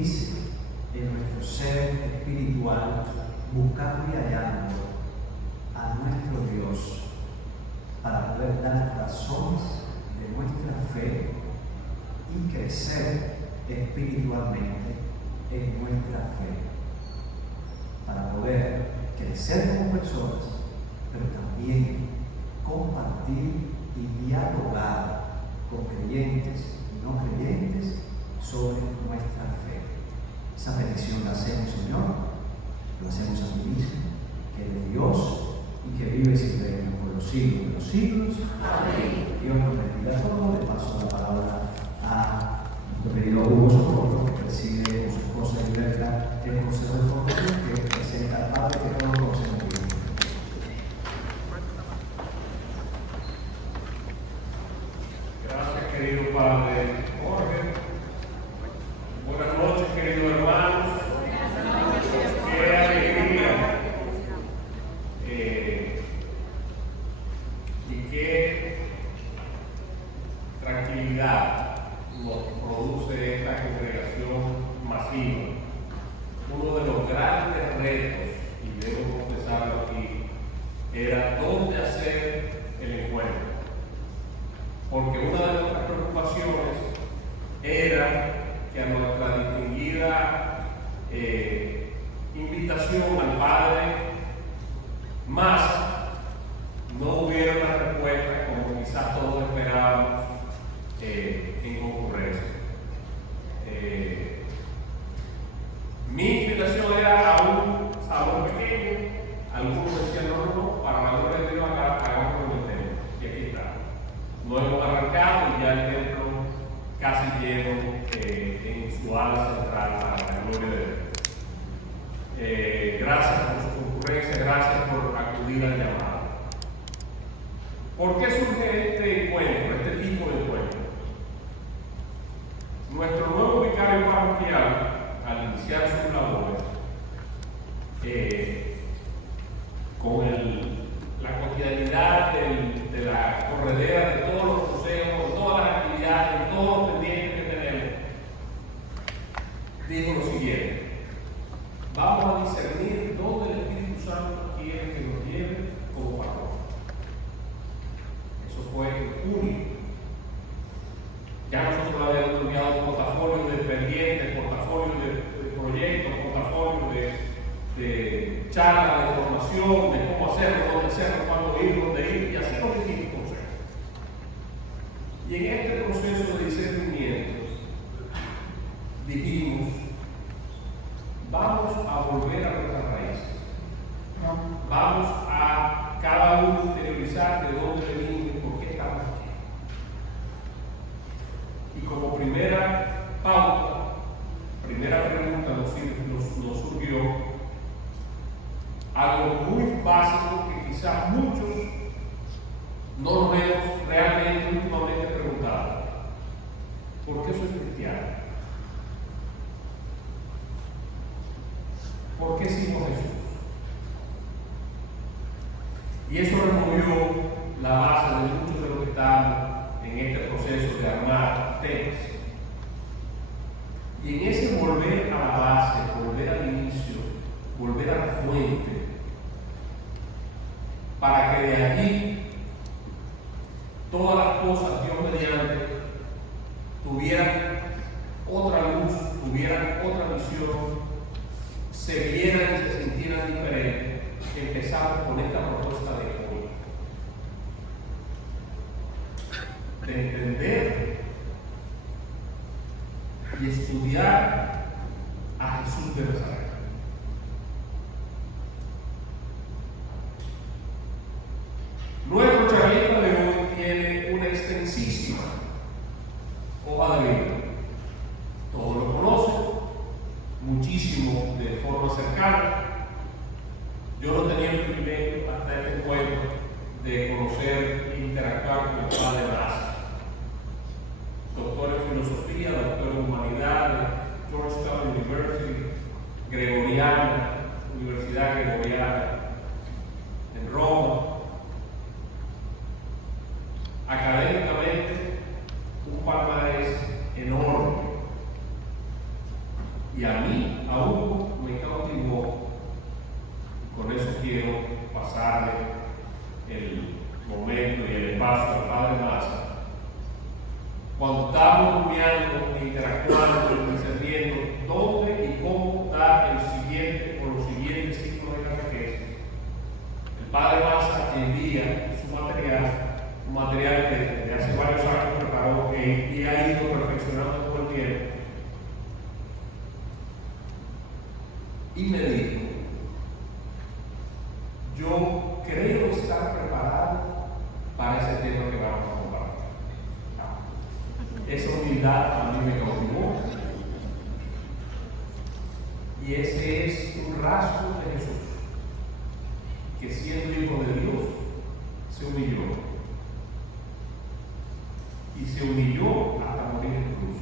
profundice en nuestro ser espiritual, buscando y hallando a nuestro Dios para poder dar razones de nuestra fe y crecer espiritualmente en nuestra fe, para poder crecer como personas, pero también compartir y dialogar con creyentes y no creyentes sobre nuestra fe. Esa petición la hacemos, Señor, lo hacemos a ti mismo, que eres Dios y que vives y reinas por los siglos de los siglos. Amén. Dios nos bendiga a todos. Le paso la palabra a nuestro querido Hugo Socorro, que preside con su esposa Gilberta el Consejo de Formación, que presenta al Padre que todos conocemos bien. Gracias, querido Padre Jorge. Buenas noches, queridos hermanos. Qué alegría y qué tranquilidad nos produce esta congregación masiva. Uno de los grandes retos, y debo confesarlo aquí, era dónde hacer el encuentro. Porque una de nuestras preocupaciones era que a nuestra distinguida invitación al Padre Massa no hubiera una respuesta como quizás todos esperábamos en concurrencia. Mi invitación era a un salón pequeño. Algunos decían, no, para la gloria de Dios hagamos el templo. Y aquí está. No hemos arrancado y ya el templo casi lleno en su ala central para la gloria de Dios. Gracias por su concurrencia, gracias por acudir al llamado. ¿Por qué surge este encuentro, este tipo de encuentro? Nuestro nuevo vicario parroquial, al iniciar sus labores, con la cotidianidad de la corredera de todos los museos, de todas las actividades, de todos los pendientes que tenemos, dijo lo siguiente: vamos a discernir dónde el Espíritu Santo quiere que nos lleve como parroquia. Eso fue en junio. Ya nosotros habíamos enviado un portafolio de pendientes, portafolio de proyectos, portafolio de charlas, de formación, de cómo hacerlo, dónde hacerlo, cuándo ir, dónde ir, y así lo dijimos consejos. Y en este proceso de discernimiento dijimos, vamos a volver a nuestras raíces. Vamos a cada uno interiorizar de dónde venimos y por qué estamos aquí. Y como primera pauta, primera pregunta nos surgió algo muy básico que quizás muchos no nos hemos realmente últimamente preguntado. ¿Por qué soy cristiano? ¿Por qué sigo a Jesús? Y eso removió la base de muchos de los que estamos en este proceso de armar temas. Y en ese volver a la base, volver al inicio, volver a la fuente, para que de allí todas las cosas, Dios mediante, tuvieran otra luz, tuvieran otra visión, se vieran y se sintieran diferentes. Empezamos con esta propuesta de hoy, de entender y estudiar a Jesús de Nazaret. Nuestro charlista de hoy tiene una extensísima hoja de vida. Todos lo conocen, muchísimo de forma cercana. Yo no tenía el privilegio hasta este encuentro de conocer e interactuar con el padre Massa, doctor en filosofía, doctor en humanidades, Georgetown University, Gregoriana, Universidad Gregoriana en Roma. Académicamente, un palmarés enorme. y a mí, a Hugo, me cautivó. Con eso quiero pasarle el momento y el espacio al Padre Maza. Cuando estamos rumiando, interactuando, discerniendo dónde y cómo dar el siguiente o los siguientes ciclos de catequesis, el Padre Maza envía su material, un material que desde hace varios años preparó y ha ido perfeccionando todo el tiempo. Y me dijo: yo creo estar preparado para ese tema que vamos a compartir. Esa humildad a mí me cautivó. Y ese es un rasgo de Jesús, que siendo hijo de Dios, se humilló. Y se humilló hasta morir en cruz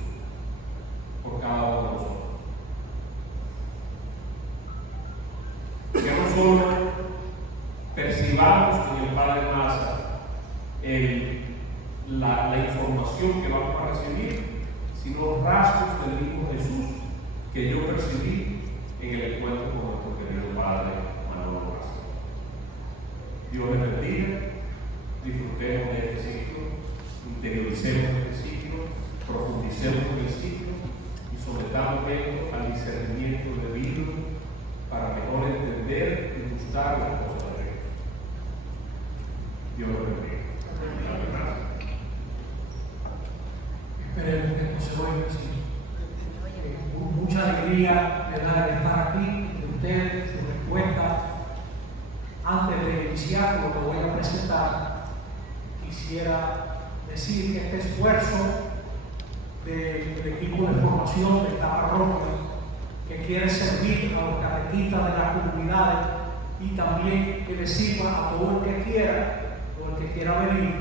por cada uno de nosotros. Que no solo percibamos en el Padre Maza la información que vamos a recibir, sino rasgos del mismo Jesús que yo percibí en el encuentro con nuestro querido Padre Manolo Maza. Dios les bendiga, disfrutemos de este ciclo, interioricemos este ciclo, profundicemos en el ciclo y sometamos esto al discernimiento debido para mejor entender y gustar las cosas de Dios. Dios los bendiga. Esperemos que esto se vuelva así. Mucha alegría me da estar aquí de ustedes, su respuesta. Antes de iniciar lo que voy a presentar, quisiera decir que este esfuerzo del equipo de formación de esta parroquia, que quiere servir a los catequistas de las comunidades y también que le sirva a todo el que quiera o el que quiera venir,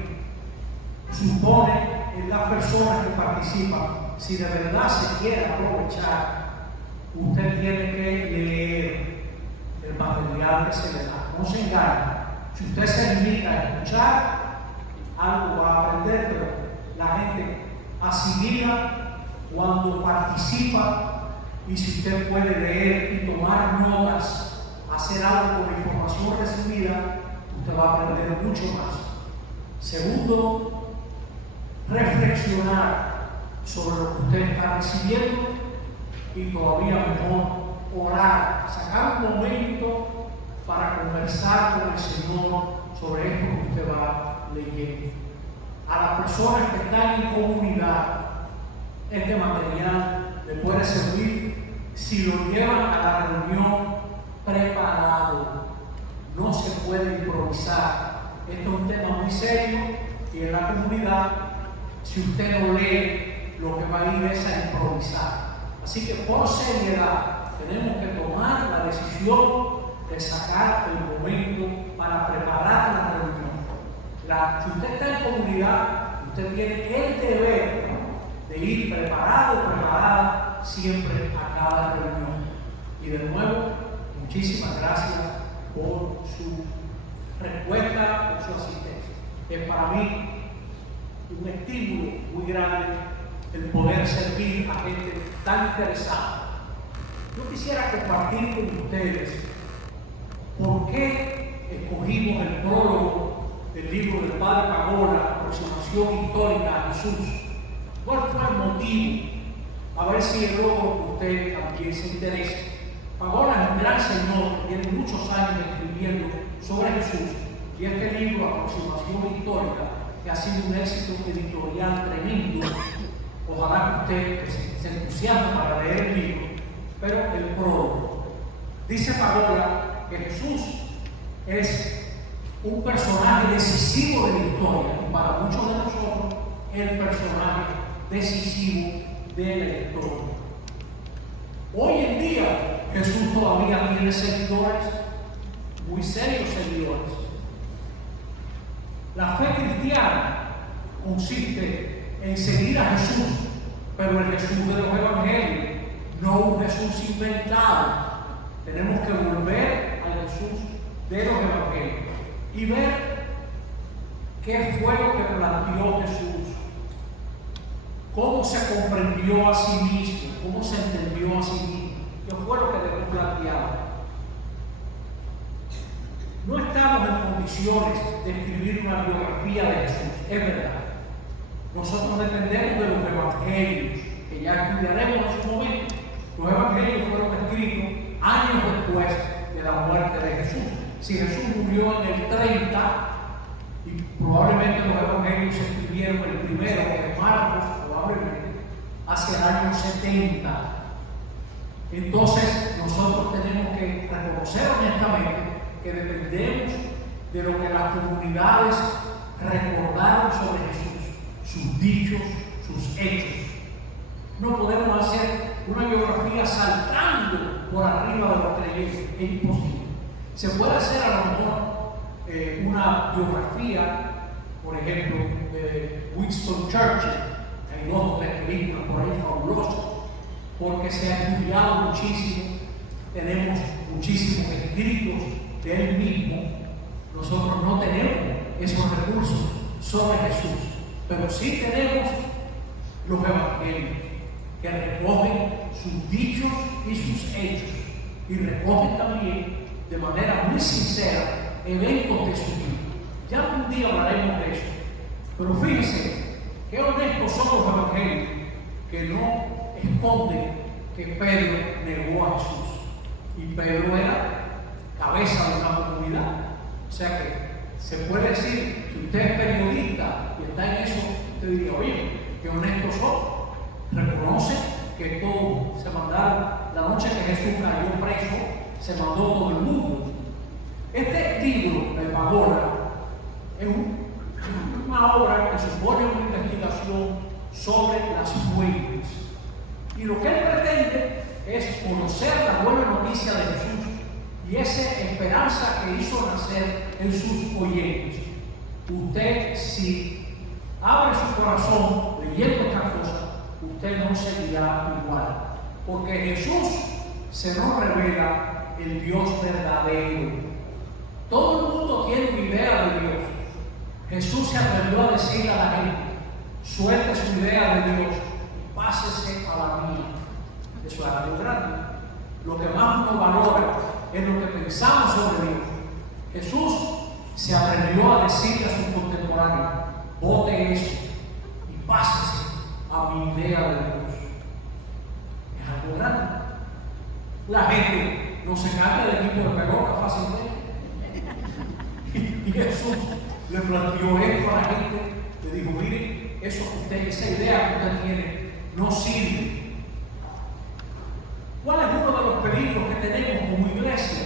supone en las personas que participan, si de verdad se quiere aprovechar, usted tiene que leer el material que se le da. No se engañe. Si usted se limita a escuchar, algo va a aprender, pero la gente asimila cuando participa. Y si usted puede leer y tomar notas, hacer algo con la información recibida, usted va a aprender mucho más. Segundo, reflexionar sobre lo que usted está recibiendo y todavía mejor orar, sacar un momento para conversar con el Señor sobre esto que usted va leyendo. A las personas que están en comunidad, este material le puede servir si lo llevan a la reunión preparado. No se puede improvisar. Esto es un tema muy serio y en la comunidad, si usted no lee, lo que va a ir es a improvisar. Así que por seriedad tenemos que tomar la decisión de sacar el momento para preparar la reunión. Si usted está en comunidad, usted tiene el deber de ir preparado o preparada siempre a cada reunión. Y de nuevo, muchísimas gracias por su respuesta, por su asistencia. Es para mí un estímulo muy grande el poder servir a gente tan interesada. Yo quisiera compartir con ustedes por qué escogimos el prólogo del libro del Padre Pagola, Aproximación Histórica a Jesús. ¿Cuál fue el motivo? A ver si logro que usted también se interese. Pagola es un gran señor que tiene muchos años escribiendo sobre Jesús. Y este libro, Aproximación Histórica, que ha sido un éxito editorial tremendo. Ojalá que usted se entusiasme para leer el libro. Pero el prólogo. Dice Pagola que Jesús es un personaje decisivo de la historia. Y para muchos de nosotros, el personaje decisivo de la historia. Hoy en día, Jesús todavía tiene seguidores, muy serios seguidores. La fe cristiana consiste en seguir a Jesús, pero el Jesús de los evangelios, no un Jesús inventado. Tenemos que volver al Jesús de los evangelios y ver qué fue lo que planteó Jesús, cómo se comprendió a sí mismo, cómo se entendió a sí mismo. condiciones de escribir una biografía de Jesús, es verdad. Nosotros dependemos de los evangelios, que ya estudiaremos en su momento. Los evangelios fueron escritos años después de la muerte de Jesús. Si Jesús murió en el 30, y probablemente los evangelios se escribieron el primero, que es Marcos, probablemente, hacia el año 70. Entonces, nosotros tenemos que reconocer honestamente que dependemos de lo que las comunidades recordaron sobre Jesús, sus dichos, sus hechos. No podemos hacer una biografía saltando por arriba de los creyentes, es imposible. Se puede hacer a lo mejor una biografía, por ejemplo, de Winston Churchill. Hay 2 o 3 películas por ahí fabulosas, porque se ha estudiado muchísimo, tenemos muchísimos escritos de él mismo. Nosotros no tenemos esos recursos sobre Jesús, pero sí tenemos los evangelios, que recogen sus dichos y sus hechos, y recogen también de manera muy sincera eventos de su vida. Ya un día hablaremos de eso, pero fíjense qué honestos son los evangelios, que no esconden que Pedro negó a Jesús, y Pedro era cabeza de una comunidad. O sea que se puede decir, si usted es periodista y está en eso, usted diría, oye, qué honestos son. Reconoce que todos se mandaron, la noche que Jesús cayó preso, se mandó todo el mundo. Este libro, El Magora, es una obra que supone una investigación sobre las fuentes. Y lo que él pretende es conocer la buena noticia de Jesús y esa esperanza que hizo nacer en sus oyentes. Usted, si abre su corazón leyendo estas cosas, usted no seguirá igual, porque Jesús se nos revela el Dios verdadero. Todo el mundo tiene una idea de Dios. Jesús se atrevió a decirle a la gente, suelte su idea de Dios y pásese a la mía. Eso es algo grande. Lo que más uno valora es lo que pensamos sobre Dios. Jesús se atrevió a decirle a sus contemporáneos, vote eso y pásese a mi idea de Dios. Es algo grande. La gente no se cambia de equipo de pelota fácilmente. Y Jesús le planteó esto a la gente, le dijo, miren, eso que usted, esa idea que usted tiene no sirve. ¿Cuál es uno de los peligros que tenemos como iglesia?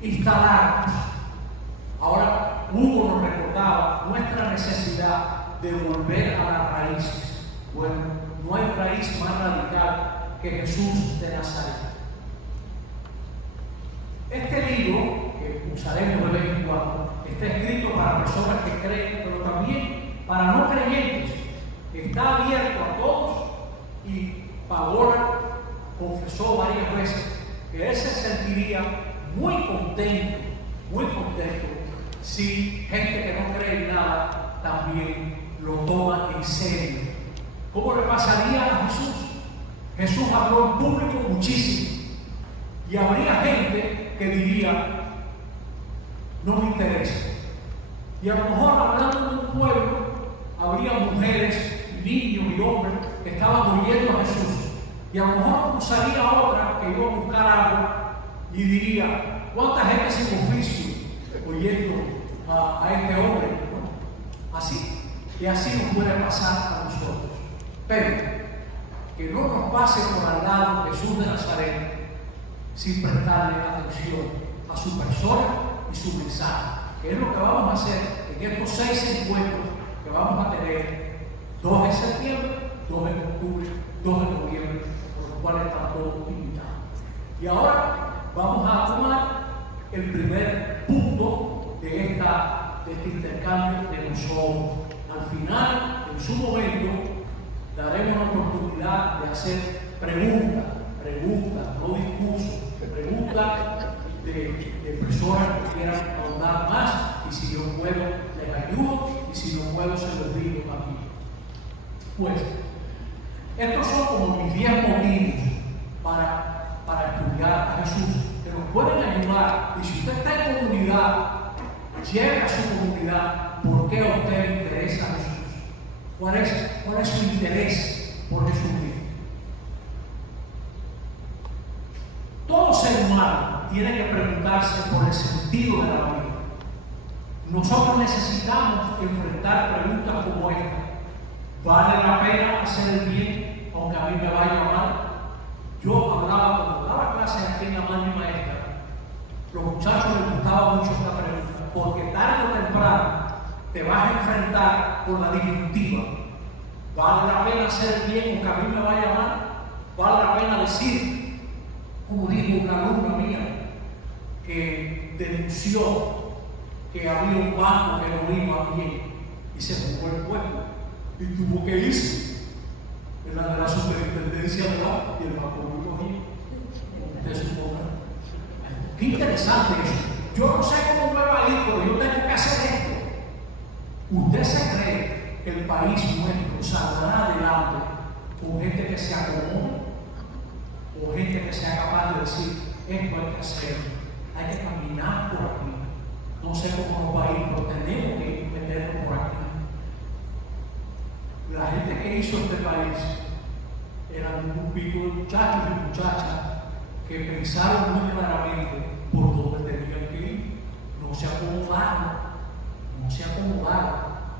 Instalarnos. Ahora, Hugo nos recordaba nuestra necesidad de volver a las raíces. Bueno, no hay raíz más radical que Jesús de Nazaret. Este libro, que usaremos de vez en cuando, está escrito para personas que creen, pero también para no creyentes. Está abierto a todos y Paola confesó varias veces que él se sentiría muy contento si gente que no cree en nada también lo toma en serio. ¿Cómo le pasaría a Jesús? Jesús habló en público muchísimo y habría gente que diría, no me interesa. Y a lo mejor hablando de un pueblo, habría mujeres, niños y hombres que estaban oyendo a Jesús. Y a lo mejor cruzaría otra que iba a buscar algo y diría, ¿cuánta gente sin oficio oyendo a este hombre? ¿No? Así. Y así nos puede pasar a nosotros. Pero que no nos pase por al lado Jesús de Nazaret sin prestarle atención a su persona y su mensaje, que es lo que vamos a hacer en estos 6 encuentros que vamos a tener, 2 de septiembre, 2 de octubre, 2 de noviembre, por los cuales están todos invitados. Y ahora vamos a tomar el primer punto de este intercambio de nosotros. Al final, en su momento, daremos la oportunidad de hacer preguntas, no discursos, preguntas de personas que quieran ahondar más, y si yo puedo, les ayudo, y si no puedo, se los digo también. Pues, estos son como mis 10 motivos para estudiar a Jesús, que nos pueden ayudar. Y si usted está en comunidad, lleve a su comunidad por qué a usted le interesa Jesús. ¿Cuál es su interés por Jesucristo? Todo ser humano tiene que preguntarse por el sentido de la vida. Nosotros necesitamos enfrentar preguntas como esta. ¿Vale la pena hacer el bien aunque a mí me vaya mal? Cuando daba clases aquí en la mano y maestra, los muchachos les gustaba mucho esta pregunta, porque tarde o temprano te vas a enfrentar con la disyuntiva. ¿Vale la pena hacer el bien aunque a mí me vaya mal? ¿Vale la pena decir, como dijo una alumna mía, que denunció que había un banco que no iba bien y se jugó el pueblo y tuvo que irse en la de la superintendencia del banco y el banco no iba bien? Usted supone. Qué interesante eso. Yo no sé cómo me va a ir, pero yo tengo que hacer esto. ¿Usted se cree que el país nuestro saldrá adelante con gente que se acomode o gente que sea capaz de decir, esto hay que hacer, hay que caminar por aquí? No sé cómo nos va a ir, pero tenemos que meternos por aquí. La gente que hizo este país eran un grupito de muchachos y muchachas que pensaron muy claramente por dónde tenían que ir. No se acomodaron.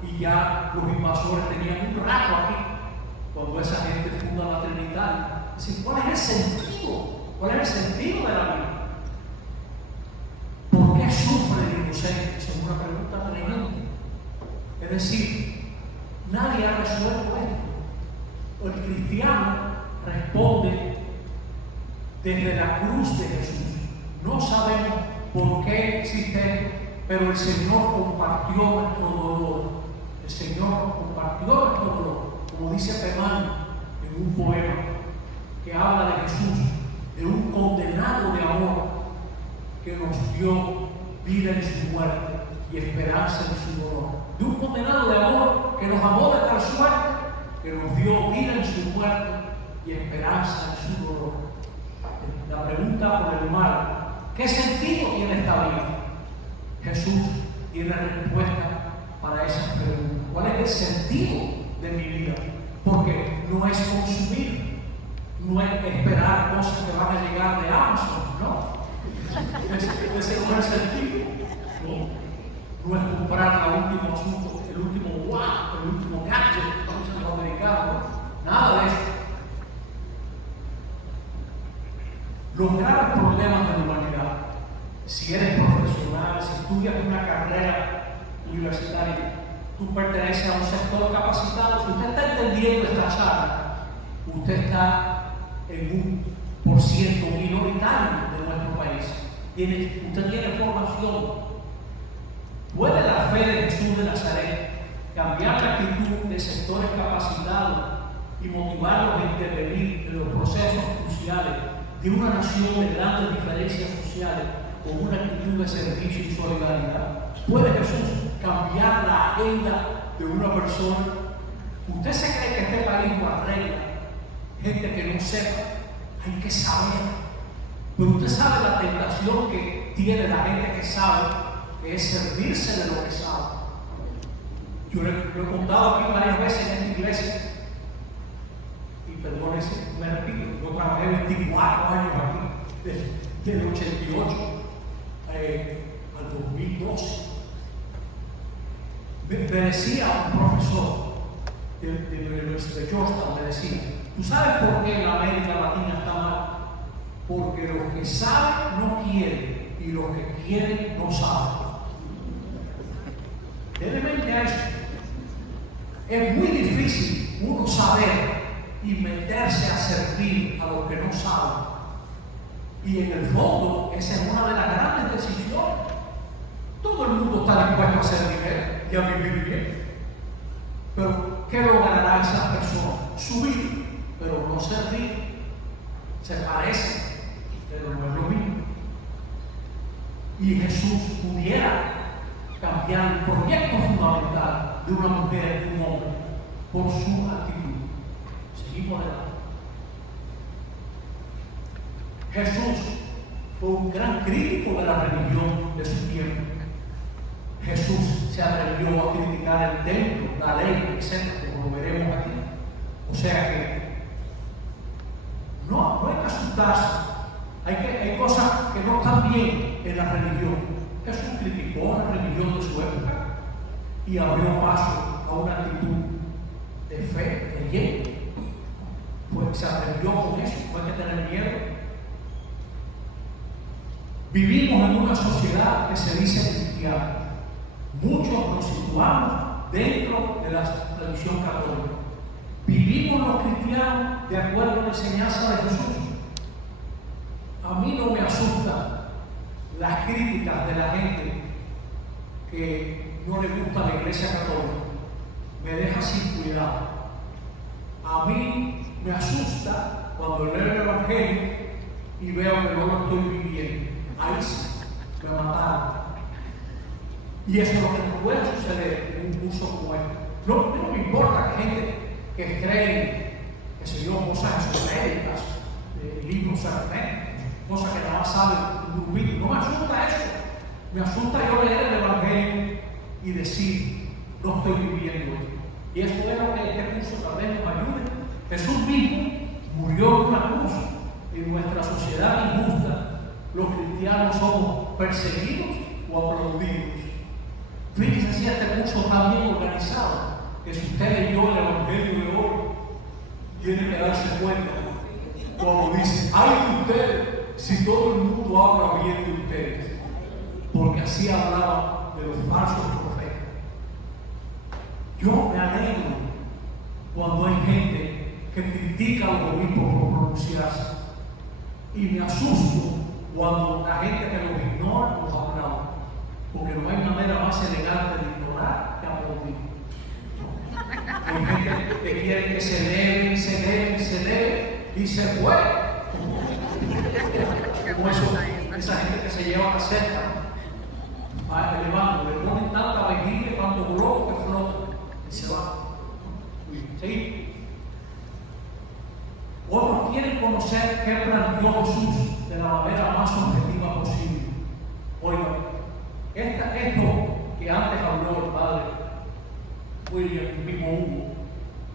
Y ya los invasores tenían un rato aquí cuando esa gente funda la Trinitaria. Es decir, ¿cuál es el sentido? ¿Cuál es el sentido de la vida? ¿Por qué sufre el inocente? Esa es una pregunta tremenda. Es decir, nadie ha resuelto esto. El cristiano responde desde la cruz de Jesús. No sabemos por qué existe esto, pero el Señor compartió nuestro dolor. El Señor compartió nuestro dolor, como dice Pemán en un poema que habla de Jesús, de un condenado de amor que nos dio vida en su muerte y esperanza en su dolor. De un condenado de amor que nos amó de tal suerte que nos dio vida en su muerte y esperanza en su dolor. La pregunta por el mal, ¿qué sentido tiene esta vida? Jesús tiene respuesta para esas preguntas. ¿Cuál es el sentido de mi vida? Porque no es consumir, no es esperar cosas que van a llegar de Amazon, ¿no? Ese no es el sentido. No es comprar el último asunto, el último wow, el último gadget, como dicen los americanos. Nada de eso. Los graves problemas de la humanidad, si eres profesional, si estudias una carrera universitaria, tú perteneces a un sector capacitado. Si usted está entendiendo esta charla, usted está en un % minoritario de nuestro país. Usted tiene formación. ¿Puede la fe de Jesús de Nazaret cambiar la actitud de sectores capacitados y motivarlos a intervenir en los procesos cruciales de una nación de grandes diferencias sociales con una actitud de servicio y solidaridad? ¿Puede Jesús cambiar la agenda de una persona? ¿Usted se cree que este país lo arregla? Gente que no sepa, hay que saber. Pero usted sabe la tentación que tiene la gente que sabe, que es servirse de lo que sabe. Yo lo he contado aquí varias veces en esta iglesia, y perdónese, me repito, yo trabajé 24 años aquí, desde el 88 al 2012. Me decía un profesor de la Universidad de Georgetown, me decía, ¿tú sabes por qué la América Latina está mal? Porque los que saben no quieren y los que quieren no saben. Denle mente a eso. Es muy difícil uno saber y meterse a servir a los que no saben. Y en el fondo, esa es una de las grandes decisiones. Todo el mundo está dispuesto a hacer dinero y a vivir bien. Pero, ¿qué logrará esa persona? Subir, pero no servir. Se parece, pero no es lo mismo. Y Jesús pudiera cambiar el proyecto fundamental de una mujer y un hombre por su actitud. Seguimos adelante. Jesús fue un gran crítico de la religión de su tiempo. Jesús se atrevió a criticar el templo, la ley, etc., como lo veremos aquí. O sea que no hay que asustarse. Hay cosas que no están bien en la religión. Jesús criticó la religión de su época y abrió paso a una actitud de fe, de bien. Pues se atrevió con eso, no hay que tener miedo. Vivimos en una sociedad que se dice cristiana. Muchos nos situamos dentro de la religión católica. ¿Vivimos los cristianos de acuerdo a la enseñanza de Jesús? A mí no me asustan las críticas de la gente que no le gusta la Iglesia Católica. Me deja sin cuidado. A mí me asusta cuando leo el Evangelio y veo que no lo estoy viviendo. Ahí sí, me mataron. Y eso es lo que nos puede suceder en un curso como este. No me importa que gente que cree, que se dio cosas esotéricas, libros sacramentos, cosas que nada más saben un grupito. No me asusta eso. Me asusta yo leer el Evangelio y decir, no estoy viviendo esto. Y eso es lo que este curso tal vez nos ayude. Jesús mismo murió en una cruz. En nuestra sociedad injusta, los cristianos somos perseguidos o aplaudidos. Fíjense si este curso está bien organizado, que si usted leyó el Evangelio de hoy, tiene que darse cuenta, como dice, ¡ay de ustedes! Si todo el mundo habla bien de ustedes, porque así hablaba de los falsos profetas. Yo me alegro cuando hay gente que critica a los obispos por pronunciarse, y me asusto cuando la gente que los ignora los aplaude, porque no hay manera más elegante de ignorar que aplaudir. Hay gente que quiere que se eleve y se fue. Como esa gente que se lleva a cerca, elevando, le ponen tanta vejiga, tanto globo que flota y se va. ¿Sí? Otros quieren conocer qué planteó Jesús de la manera más objetiva posible. Oigan, esto que antes habló el padre William y mismo Hugo,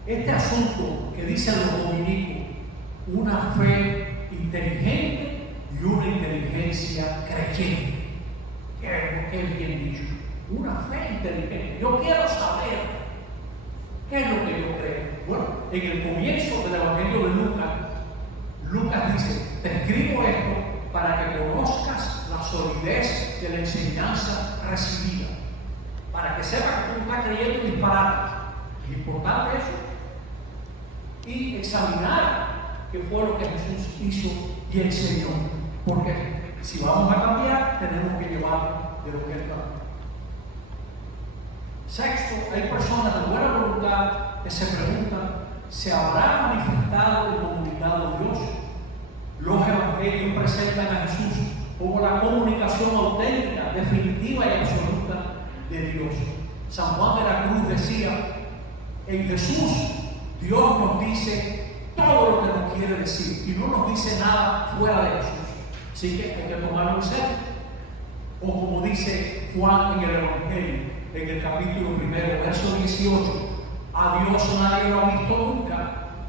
este asunto que dicen los dominicos, una fe inteligente y una inteligencia creyente, que es bien dicho, una fe inteligente. Yo quiero saber qué es lo que yo creo. Bueno, en el comienzo del Evangelio de Lucas dice, te escribo esto para que conozcas la solidez de la enseñanza recibida, para que sepas que tú estás creyendo en disparate. Es importante eso. Y examinar qué fue lo que Jesús hizo y enseñó, porque si vamos a cambiar, tenemos que llevar de lo que Él cambió. Sexto, hay personas de buena voluntad que se preguntan, ¿se habrá manifestado y comunicado Dios? Los evangelios presentan a Jesús como la comunicación auténtica, definitiva y absoluta de Dios. San Juan de la Cruz decía, en Jesús Dios nos dice todo lo que nos quiere decir y no nos dice nada fuera de Jesús. Así que hay que tomarlo en serio. O como dice Juan en el Evangelio, en el capítulo 1, verso 18, a Dios nadie lo ha visto nunca.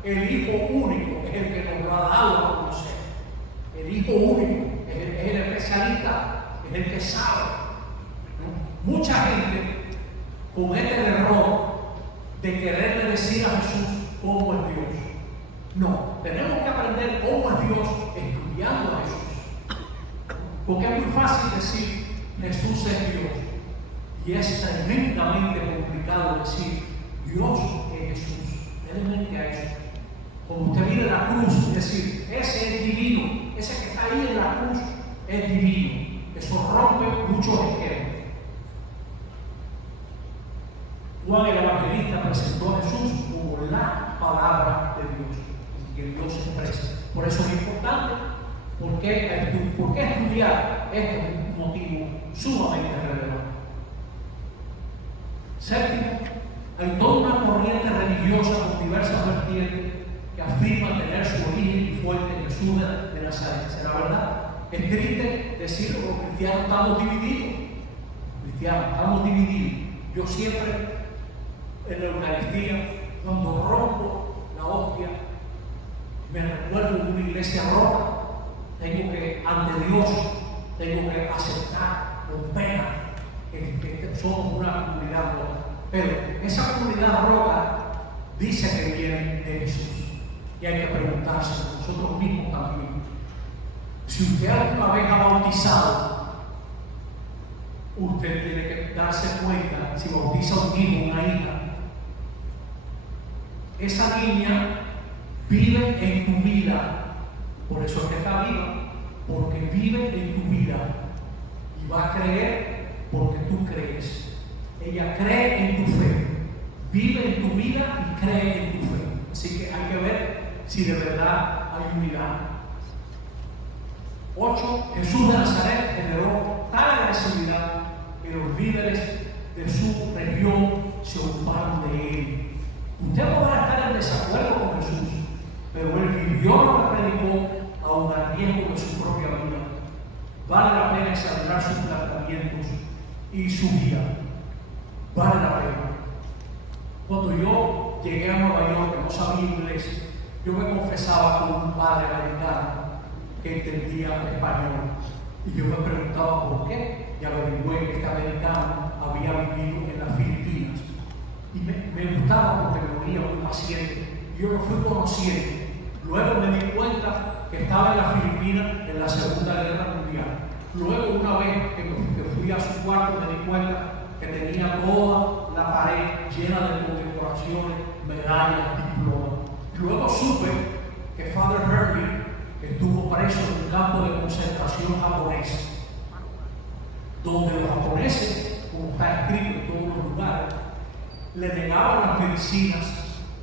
El Hijo único es el que nos lo ha dado a conocer. El Hijo único es el especialista, es el que sabe. ¿No? Mucha gente comete el error de quererle decir a Jesús cómo es Dios. No, tenemos que aprender cómo es Dios estudiando a Jesús. Porque es muy fácil decir Jesús es Dios. Y es tremendamente complicado decir Dios es Jesús. Denle mente a eso. Como usted mira la cruz, es decir, ese es divino, ese que está ahí en la cruz es divino. Eso rompe muchos esquemas. Juan el Evangelista presentó a Jesús como la palabra de Dios, que Dios se expresa. Por eso es importante, ¿por qué estudiar? Esto es un motivo sumamente relevante. Séptimo, hay toda una corriente religiosa con diversas vertientes que afirman tener su origen y fuente en Jesús de Nazaret. ¿Será verdad? Es triste decir que los cristianos estamos divididos. cristianos, estamos divididos. Yo siempre en la Eucaristía, cuando rompo la hostia, me recuerdo de una iglesia rota. Tengo que, ante Dios, tengo que aceptar con pena que somos una comunidad rota. Pero esa comunidad rota dice que viene de Jesús. Y hay que preguntarse nosotros mismos también. Si usted alguna vez ha bautizado, usted tiene que darse cuenta, si bautiza un hijo, una hija, esa niña vive en tu vida. Por eso es que está viva, porque vive en tu vida. Y va a creer porque tú crees. Ella cree en tu fe. Vive en tu vida y cree en tu fe. Así que hay que ver si de verdad hay un milagro. 8. Jesús de Nazaret generó tal agresividad que los líderes de su región se ocuparon de él. Usted podrá estar en desacuerdo con Jesús, pero él vivió lo que predicó aun a riesgo de su propia vida. Vale la pena examinar sus planteamientos y su vida. Vale la pena. Cuando yo llegué a Nueva York, que no sabía inglés, yo me confesaba con un padre americano que entendía español. Y yo me preguntaba por qué. Y averigué que este americano había vivido en las Filipinas. Y me gustaba porque me oía muy paciente. Y yo lo fui conociendo. Luego me di cuenta que estaba en las Filipinas en la Segunda Guerra Mundial. Luego, una vez que fui a su cuarto, me di cuenta que tenía toda la pared llena de condecoraciones, medallas, diplomas. Luego supe que Father Herbie estuvo preso en un campo de concentración japonés, donde los japoneses, como está escrito en todos los lugares, le negaban las medicinas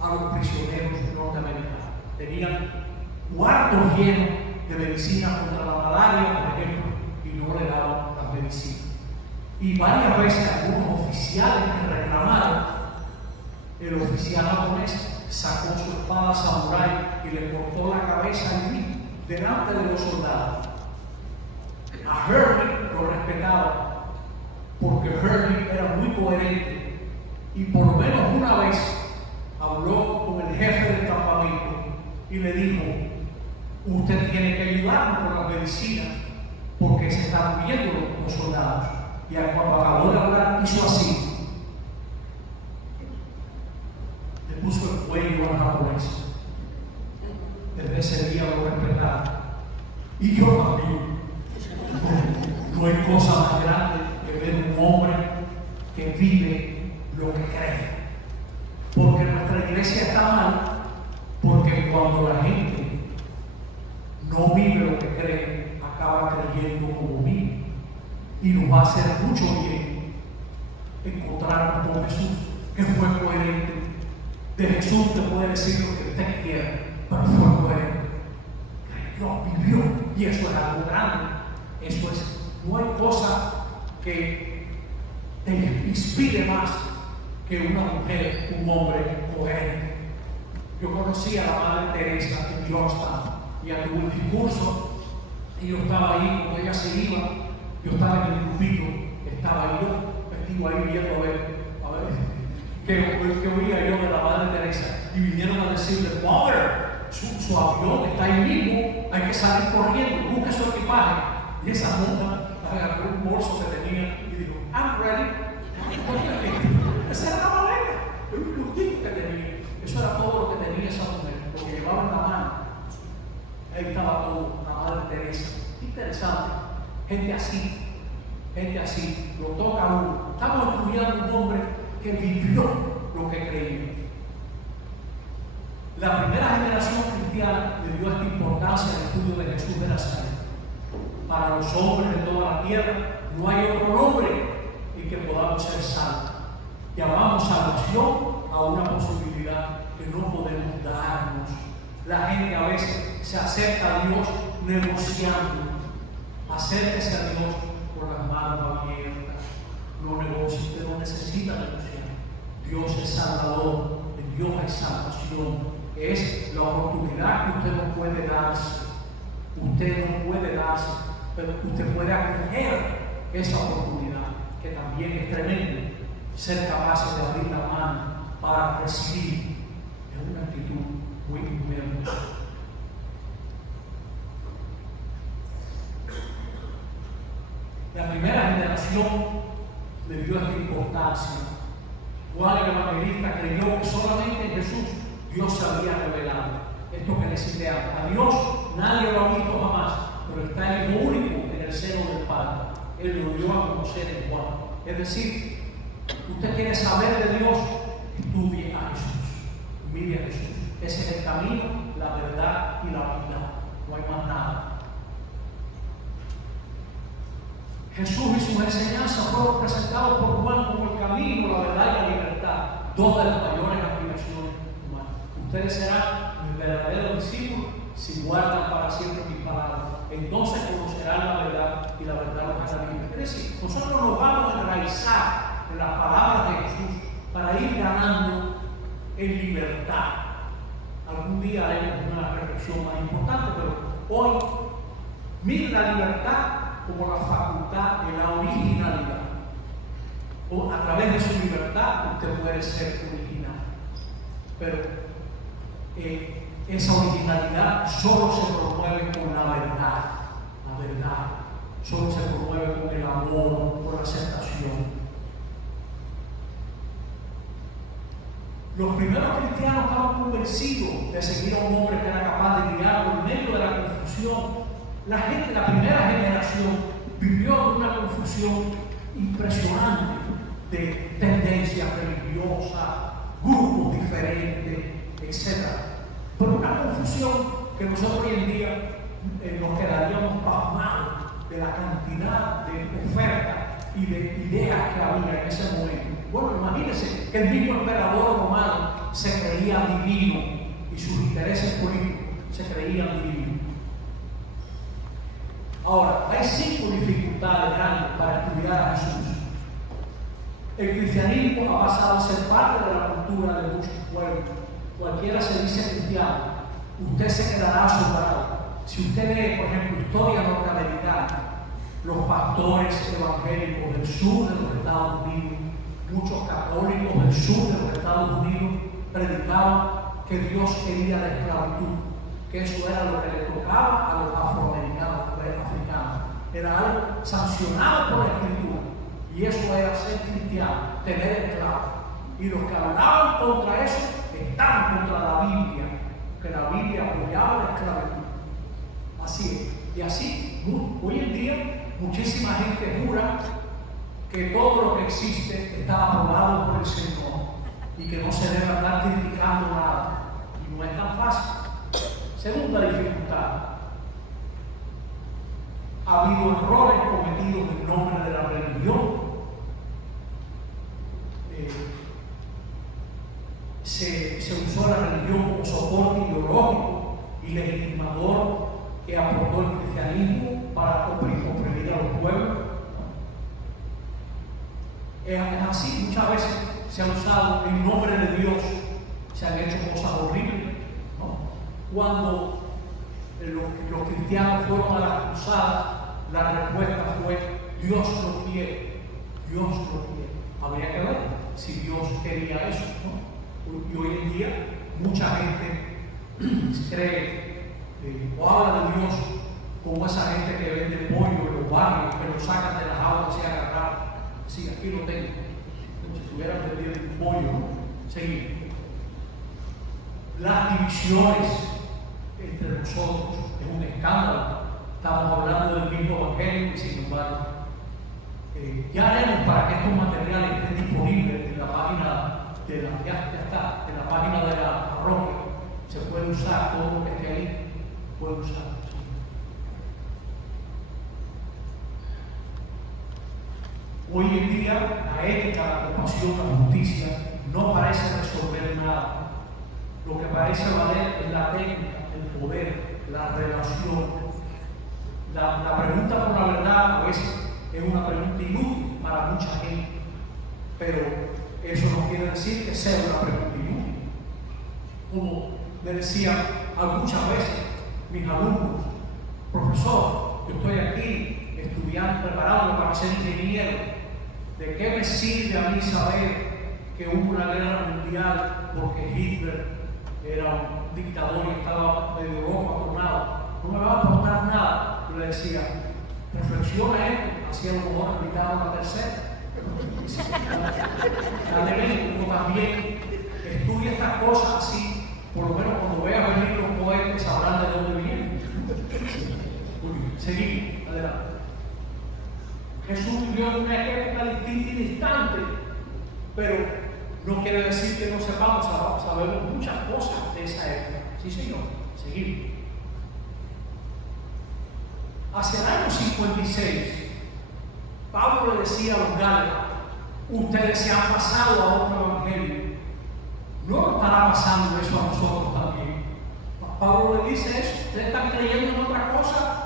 a los prisioneros norteamericanos. Tenían cuartos llenos de medicinas contra la malaria, por ejemplo, y no le daban las medicinas. Y varias veces algunos oficiales que reclamaron, el oficial japonés sacó su espada samurái y le cortó la cabeza allí, delante de los soldados. A Herbie lo respetaba, porque Herbie era muy coherente y por lo menos una vez habló con el jefe del campamento y le dijo: usted tiene que ayudarnos con las medicinas porque se están muriendo los soldados. Y cuando acabó de hablar, hizo así. Le puso el cuello al japonés. Desde ese día lo respetaba. Y yo también. No hay cosa más grande que ver un hombre que vive lo que cree. Porque nuestra iglesia está mal, porque cuando la gente no vive lo que cree, acaba creyendo como vive. Y nos va a hacer mucho bien encontrarnos con Jesús, que fue coherente. De Jesús te puede decir lo que usted quiera, pero fue coherente. Creyó, vivió, y eso es algo grande. Eso es, no hay cosa que te inspire más que una mujer, un hombre coherente. Yo conocí a la Madre Teresa en Georgetown y a tuvo un discurso y yo estaba ahí cuando ella se iba. Yo estaba en el grupito, estaba ahí yo, metido ahí viendo a ver qué oía yo de la Madre Teresa. Y vinieron a decirle: Mother, su avión está ahí mismo, hay que salir corriendo, busque su equipaje. Y esa monja agarró un bolso que tenía y dijo: I'm ready. Esa era la maleta, un bultito que tenía. Eso era todo lo que tenía esa mujer, lo que llevaba en la mano. Ahí estaba todo, la Madre Teresa. Interesante. Gente así, lo toca a uno. Estamos estudiando un hombre que vivió lo que creía. La primera generación cristiana le dio esta importancia al estudio de Jesús de Nazaret. Para los hombres de toda la tierra no hay otro nombre en que podamos ser salvos. Llamamos salvación a una posibilidad que no podemos darnos. La gente a veces se acerca a Dios negociando. Acérquese a Dios con las manos abiertas. No negocie, usted no necesita negociar. Dios es salvador, en Dios hay salvación. Es la oportunidad que usted no puede darse. Usted no puede darse, pero usted puede acoger esa oportunidad. que también es tremendo, ser capaces de abrir la mano para recibir, es una actitud muy hermosa. La primera generación le dio esta importancia. Juan el Evangelista creyó que solamente en Jesús Dios se había revelado. Esto que le cité antes. A Dios nadie lo ha visto jamás, pero está el único en el seno del Padre. Él lo dio a conocer en Juan. Es decir, usted quiere saber de Dios, estudie a Jesús, mire a Jesús. Ese es el camino, la verdad y la vida. No hay más nada. Jesús y sus enseñanzas fueron presentados por Juan como el camino, la verdad y la libertad, dos de las mayores aspiraciones humanas. Ustedes serán mis verdaderos discípulos si guardan para siempre mis palabras. Entonces conocerán la verdad y la verdad los hará libres. Es decir, nosotros nos vamos a enraizar en las palabras de Jesús para ir ganando en libertad. Algún día haremos una reflexión más importante, pero hoy, mire la libertad como la facultad de la originalidad. O a través de su libertad usted puede ser original. Pero esa originalidad solo se promueve con la verdad. La verdad. Solo se promueve con el amor, con la aceptación. Los primeros cristianos estaban convencidos de seguir a un hombre que era capaz de guiarlo en medio de la confusión. La gente, la primera generación, vivió una confusión impresionante de tendencias religiosas, grupos diferentes, etc. Pero una confusión que nosotros hoy en día nos quedaríamos pasmados de la cantidad de ofertas y de ideas que había en ese momento. Bueno, imagínense que el mismo emperador romano se creía divino y sus intereses políticos se creían divinos. Ahora, hay 5 dificultades grandes para estudiar a Jesús. El cristianismo ha pasado a ser parte de la cultura de muchos pueblos. Cualquiera se dice cristiano, usted se quedará asombrado. Si usted lee, por ejemplo, historia norteamericana, los pastores evangélicos del sur de los Estados Unidos, muchos católicos del sur de los Estados Unidos predicaban que Dios quería la esclavitud, que eso era lo que le tocaba a los afroamericanos, a los africanos. Era algo sancionado por la Escritura, y eso era ser cristiano, tener esclavos. Y los que hablaban contra eso estaban contra la Biblia, que la Biblia apoyaba la esclavitud. Así es. Y así, hoy en día, muchísima gente jura que todo lo que existe está aprobado por el Señor y que no se debe andar criticando nada. Y no es tan fácil. Segunda dificultad. Ha habido errores cometidos en nombre de la religión. Se usó la religión como soporte ideológico y legitimador que aportó el cristianismo para oprimir a los pueblos. Es así, muchas veces se ha usado en nombre de Dios, se han hecho cosas horribles, ¿no? Cuando los cristianos fueron a las cruzadas, la respuesta fue: Dios lo quiere, Dios lo quiere. Habría que ver si Dios quería eso, ¿no? Y hoy en día mucha gente cree o habla de Dios como esa gente que vende pollo en los barrios, que lo sacan de las aulas y agarran. Sí, aquí lo tengo. Como si estuvieran vendiendo un pollo, ¿no? Seguimos. Las divisiones entre nosotros es un escándalo. Estamos hablando del mismo evangelio y sin embargo, ya haremos para que estos materiales estén disponibles en la página de la, ya está, en la página de la parroquia. Se puede usar todo lo que esté ahí, puede usar. Hoy en día la ética, la compasión, la justicia no parece resolver nada. Lo que parece valer es la técnica, el poder, la relación. La pregunta por la verdad a veces es una pregunta inútil para mucha gente, pero eso no quiere decir que sea una pregunta inútil. Como me decían muchas veces mis alumnos: profesor, yo estoy aquí estudiando, preparándome para ser ingeniero, ¿De qué me sirve a mí saber que hubo una guerra mundial porque Hitler era un dictador y estaba medio loco, atornado? No me va a aportar nada. Yo le decía, reflexiona esto, así a lo mejor invitaba a una tercera. Dale bien, tú también estudia estas cosas así, por lo menos cuando veas venir los poetas sabrán de dónde vienen. Seguimos, adelante. Jesús vivió en una época distinta y distante, pero no quiere decir que no sepamos, sabemos muchas cosas de esa época. Sí, señor, seguimos. Hacia el año 56, Pablo le decía a los Gálatas: ustedes se han pasado a otro evangelio. ¿No estará pasando eso a nosotros también? Pablo le dice eso. ¿Ustedes están creyendo en otra cosa?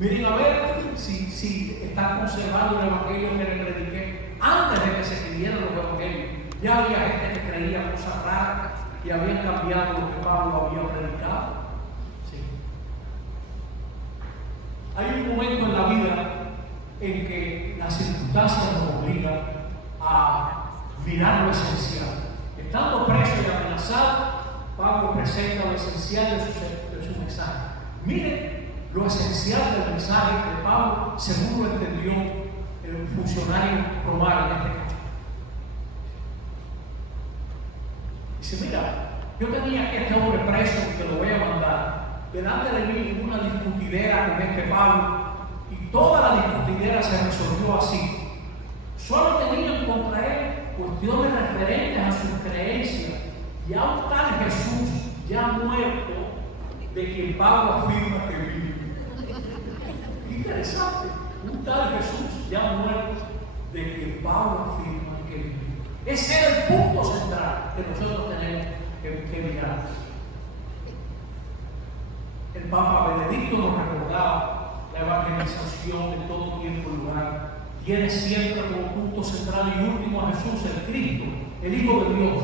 Miren a ver si están conservando el evangelio que les prediqué antes de que se escribieran los evangelios. Ya había gente que creía cosas raras y habían cambiado lo que Pablo había predicado. Sí. Hay un momento en la vida en que las circunstancias nos obligan a mirar lo esencial. Estando preso y amenazado, Pablo presenta lo esencial de su mensaje. Miren lo esencial del mensaje de Pablo, según lo entendió el funcionario romano en este caso. Dice: mira, yo tenía que este hombre preso, que lo voy a mandar. Delante de mí una discutidera con este Pablo, y toda la discutidera se resolvió así. Solo tenían contra él cuestiones referentes a sus creencias y a un tal Jesús ya muerto, de quien Pablo afirma que vive. Interesante, un tal Jesús ya muerto, de quien Pablo afirma que vive. Ese era el punto central que nosotros tenemos que mirar. El Papa Benedicto nos recordaba: la evangelización de todo tiempo y lugar tiene siempre como punto central y último a Jesús, el Cristo, el Hijo de Dios.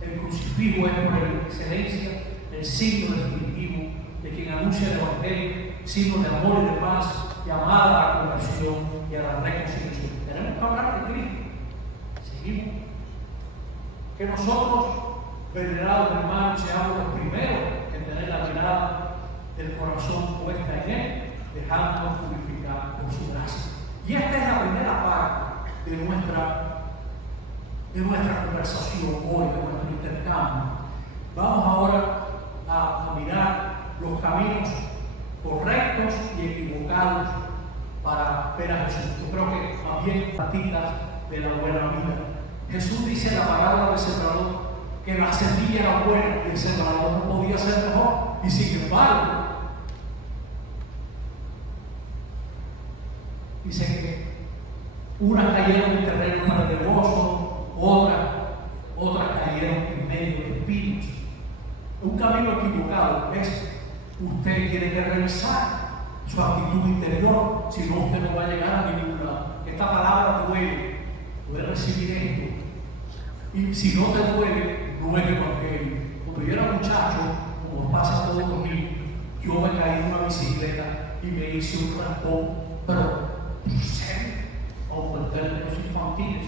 El crucifijo es por excelencia el signo definitivo de quien anuncia el Evangelio, signo de amor y de paz, llamada a la conversión y a la reconciliación. Tenemos que hablar de Cristo. Seguimos. Que nosotros, venerados hermanos, seamos los primeros en tener la mirada del corazón puesta en Él, dejándonos purificar por su gracia. Y esta es la primera parte de nuestra conversación hoy, de nuestro intercambio. Vamos ahora a mirar los caminos correctos y equivocados para ver a Jesús. Yo creo que también patitas de la buena vida. Jesús dice en la parábola del sembrador que la semilla era buena y el sembrador no podía ser mejor, y sin embargo dice que unas cayeron en terreno pedregoso, otras cayeron en medio de espinos. Un camino equivocado es: usted tiene que revisar su actitud interior, si no usted no va a llegar a ningún lado. Esta palabra duele, puede recibir esto. Y si no te duele, no es evangelio. Cuando yo era muchacho, como pasa a todos los niños, yo me caí en una bicicleta y me hice un raspón, pero en serio, en términos infantiles.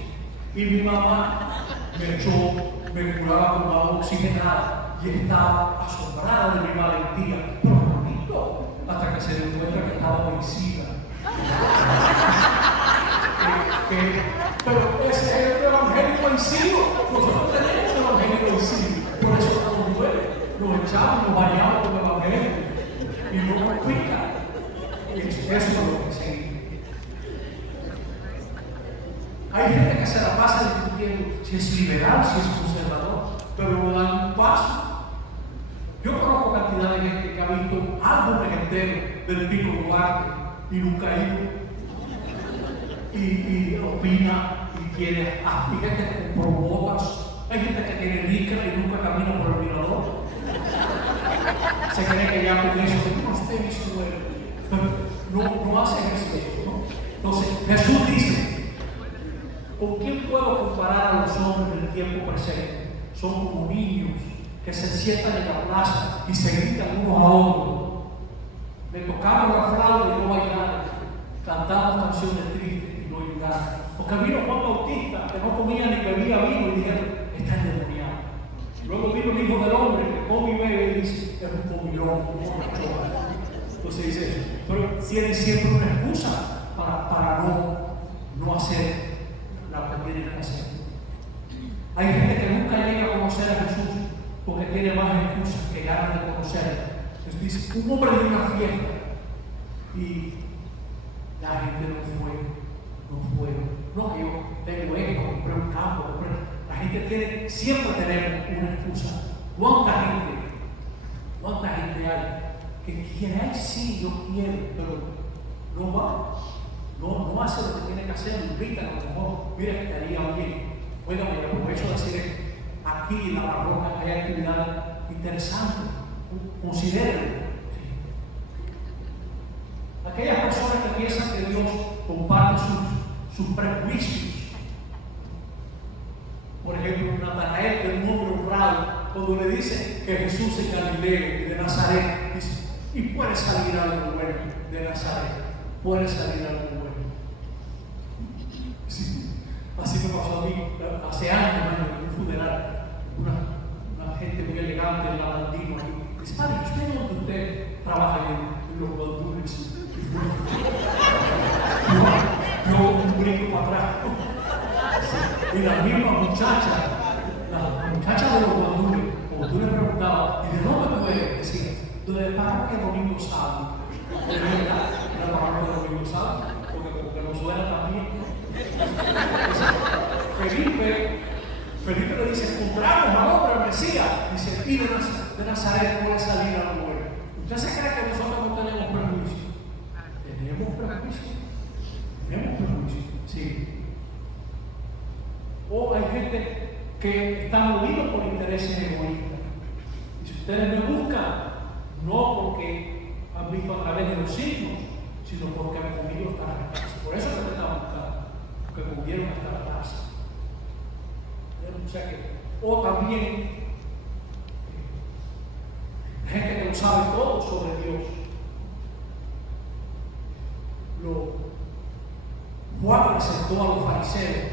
Y mi mamá me echó, me curaba con agua oxigenada y estaba asombrada de mi valentía, pero bonito, hasta que se dio cuenta que estaba vencida. Pero ese es el evangelio vencido. Nosotros tenemos el evangelio vencido, por eso no nos duele. Nos echamos, nos bañamos con el evangelio y no nos pica. Y eso es lo que seguimos. Hay gente que se la pasa discutiendo si es liberal, si es conservador, pero no dan un paso. Yo conozco cantidad de gente que ha visto álbumes enteros del Pico Duarte y nunca ha ido. Y opina y quiere. Hay gente por botas, hay gente que tiene licra y nunca camina por el mirador. Se cree que ya con eso, no usted pero no hace eso, ¿no? Entonces, Jesús dice: ¿con quién puedo comparar a los hombres del tiempo presente? Son como niños que se sientan en la plaza y se gritan unos a otros. Me tocamos la flauta y no bailar, cantamos canciones tristes y no llorar. Porque vino Juan Bautista, que no comía ni bebía vino, y dijeron, está endemoniado. Luego vino el Hijo del Hombre, que come y bebe, y dice, es un comilón, un borrachón. Entonces dice, pero tiene siempre una excusa para no hacer lo que tiene que hacer. Hay gente que nunca llega a conocer a Jesús porque tiene más excusas que ganas de conocerlo. Entonces dice, un hombre de una fiesta y la gente no fue. No, yo tengo esto, compré un campo, La gente siempre tenemos una excusa. ¿Cuánta gente hay que quiere? Ay, sí, yo quiero, pero no va. No hace lo que tiene que hacer, lo invitan a lo mejor, mira que estaría bien. Oiga, me aprovecho de decir esto. Aquí en la parroquia hay actividades interesantes. Considérenlo. Sí. Aquellas personas que piensan que Dios comparte sus prejuicios. Por ejemplo, Natanael, que es un hombre honrado, cuando le dice que Jesús es Galileo y de Nazaret, dice, y puede salir algo bueno de Nazaret. Puede salir algo bueno. Sí. Así me pasó a mí hace años en un funeral. Una gente muy elegante en la Landino. Dice, padre, ¿usted dónde usted trabaja en los guandules? Yo un brinco para atrás. Y la misma muchacha, la muchacha de los guandules, como tú le preguntabas, ¿y de dónde tú eres? Decía, de parroquia Domingo Sábado. De verdad, la parroquia Domingo Sábado, porque nos suena también. Felipe le dice, encontramos al hombre, al Mesías. Dice, y de Nazaret puede salir algo bueno. ¿Usted se cree que nosotros no tenemos prejuicio? Tenemos prejuicio, sí. O hay gente que está movido por intereses egoístas. Y si ustedes me buscan, no porque han visto a través de los signos, sino porque han comido estar en casa. Por eso que me están buscando, porque comieron estar en casa. O sea que, o también gente que no sabe todo sobre Dios. Juan presentó a los fariseos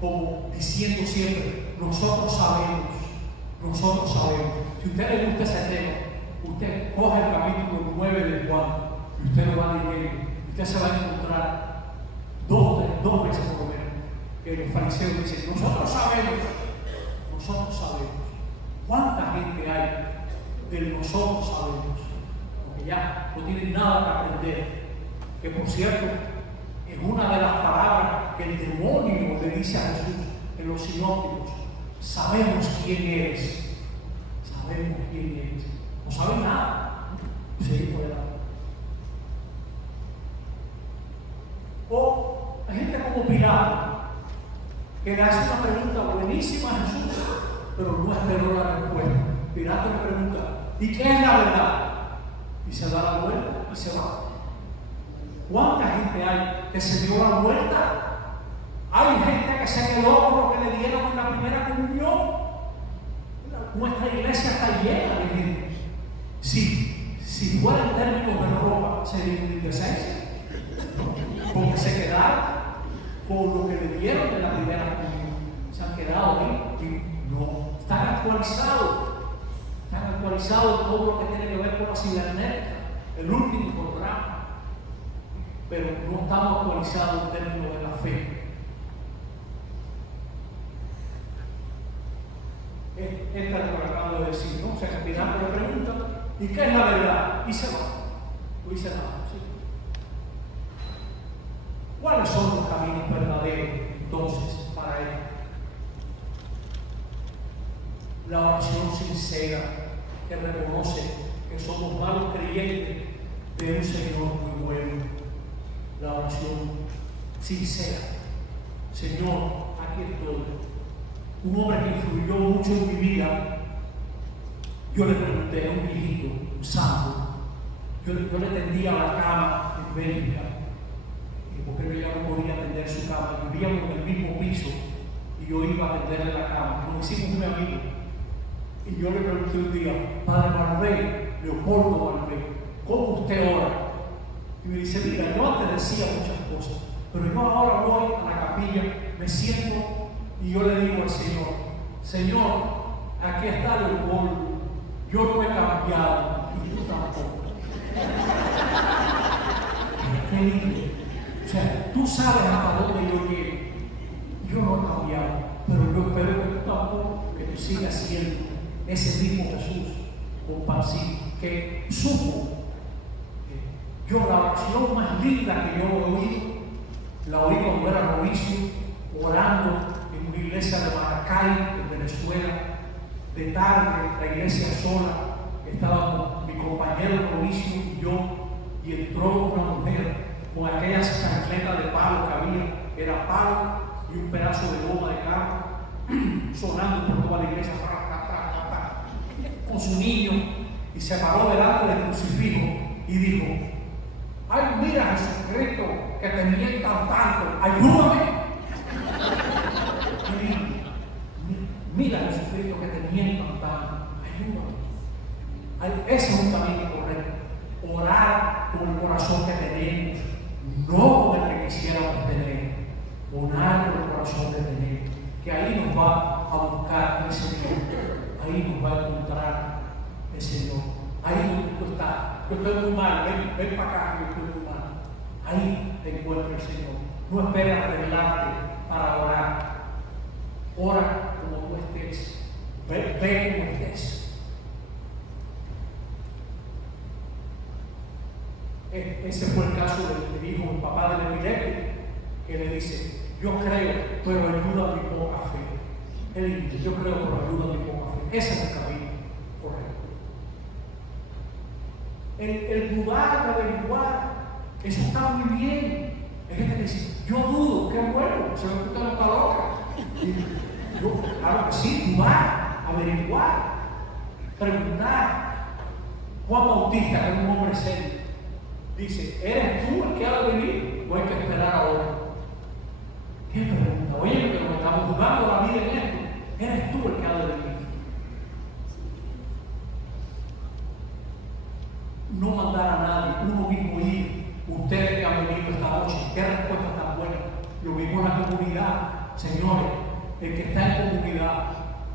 como diciendo siempre, nosotros sabemos. Si a usted le gusta ese tema, usted coge el capítulo 9 de Juan y usted lo va leyendo. Usted se va a encontrar dos veces por lo menos que los fariseos dicen, nosotros sabemos. ¿Cuánta gente hay del nosotros sabemos? Porque ya no tienen nada que aprender. Que por cierto, es una de las palabras que el demonio le dice a Jesús en los sinópticos. Sabemos quién eres. No saben nada. Sí, pues. O hay gente como Pilato, que le hace una pregunta buenísima a Jesús, pero no esperó la respuesta. Pilato le pregunta, ¿y qué es la verdad? Y se da la vuelta y se va. ¿Cuánta gente hay que se dio la vuelta? Hay gente que se quedó con lo que le dieron en la primera comunión. Nuestra iglesia está llena de gente. Si fuera en términos de ropa, sería una indecencia. Porque se quedaron con lo que le dieron en la primera comunión. Se han quedado ahí y no. Están actualizados en todo lo que tiene que ver con la cibernética, el último programa. Pero no estamos actualizados en términos de la fe. Esta es lo que acabo de decir, ¿no? O sea, que Pilato le pregunta, ¿y qué es la verdad? Y se va. No dice nada. ¿Sí? ¿Cuáles son los caminos verdaderos entonces para él? La oración sincera que reconoce que somos malos creyentes de un Señor muy bueno. La oración sincera. Señor, aquí estoy. Un hombre que influyó mucho en mi vida, yo le pregunté a un viejito, un santo, yo le tendía la cama en Bélgica, porque ella no podía tender su cama, vivíamos en el mismo piso y yo iba a tenderle la cama, nos hicimos un amigo. Y yo le pregunté un día, Padre Barbey, Leopoldo Barbey, ¿cómo usted ora? Y me dice, mira, yo antes decía muchas cosas, Pero yo ahora voy a la capilla, me siento y yo le digo al Señor, Señor, aquí está Leopoldo, yo no he cambiado y tú tampoco. Qué lindo. O sea, tú sabes hasta dónde yo llego. Yo no he cambiado, pero yo espero que tú tampoco, que tú sigas siendo ese mismo Jesús compasivo, que supo. Yo la oración más linda que yo he oído, la oí cuando era novicio, orando en una iglesia de Maracay, en Venezuela. De tarde, la iglesia sola, estábamos mi compañero novicio y yo, y entró una mujer con aquellas chancletas de palo que había, era palo y un pedazo de goma de carro, sonando por toda la iglesia, con su niño, y se paró delante del crucifijo y dijo, ay, mira Jesucristo, que te mientan tanto, ayúdame. Mira Jesucristo, que te mientan tanto, ayúdame. Ese es un camino correcto. Orar con el corazón que tenemos, no con el que quisiéramos tener. Orar con el corazón que tenemos, que ahí nos va a buscar el Señor, ahí nos va a encontrar el Señor. Ahí donde tú estás, yo estoy muy mal, ven para acá, yo estoy muy mal. Ahí te encuentra el Señor. No esperes arreglarte para orar. Ora como tú estés, ve como estés. Ese fue el caso del que dijo el papá del epiléptico, que le dice, yo creo, pero ayuda a mi poca fe. Él dice, yo creo, pero ayuda a mi poca fe. Ese es el camino correcto. El dudar, el averiguar, eso está muy bien. Hay gente que dice, yo dudo, qué bueno, se me escucha la está loca. Claro que sí, dudar, averiguar, preguntar. Juan Bautista, que es un hombre serio, dice, ¿eres tú el que ha de venir o hay que esperar ahora? ¿Qué pregunta? Oye, pero nos estamos jugando la vida en esto. ¿Eres tú el que ha de venir? No mandar a nadie, uno mismo ir. Ustedes que han venido esta noche, qué respuesta tan buena. Lo mismo en la comunidad, señores. El que está en comunidad,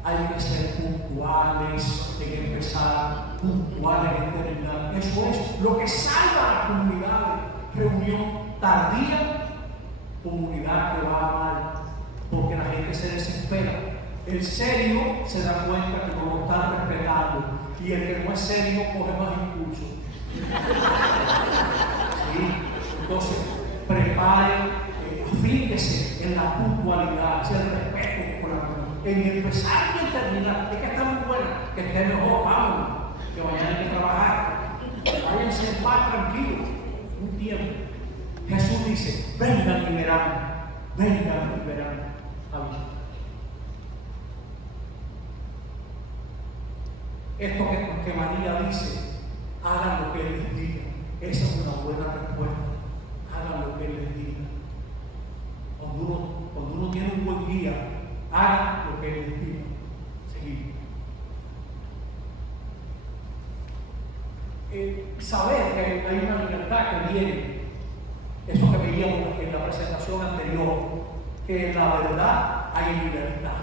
hay que ser puntuales en empezar, puntuales en terminar. Eso es lo que salva a la comunidad. Reunión tardía, comunidad que va mal, porque la gente se desespera. El serio se da cuenta que no lo están respetando, y el que no es serio coge más impulso. ¿Sí? Entonces, preparen, afíquese en la puntualidad, en el respeto por la reunión, en empezar y en terminar. Es que está muy buena, que esté mejor, vámonos, que mañana hay que trabajar. Váyanse en paz, tranquilos, un tiempo. Jesús dice, vengan y verán a mí. Esto que María dice, hagan lo que Él les diga. Esa es una buena respuesta. Hagan lo que Él les diga. Cuando uno tiene un buen guía, hagan lo que Él les diga. Seguimos. Saber que hay una libertad que viene, eso que veíamos en la presentación anterior, que en la verdad hay libertad.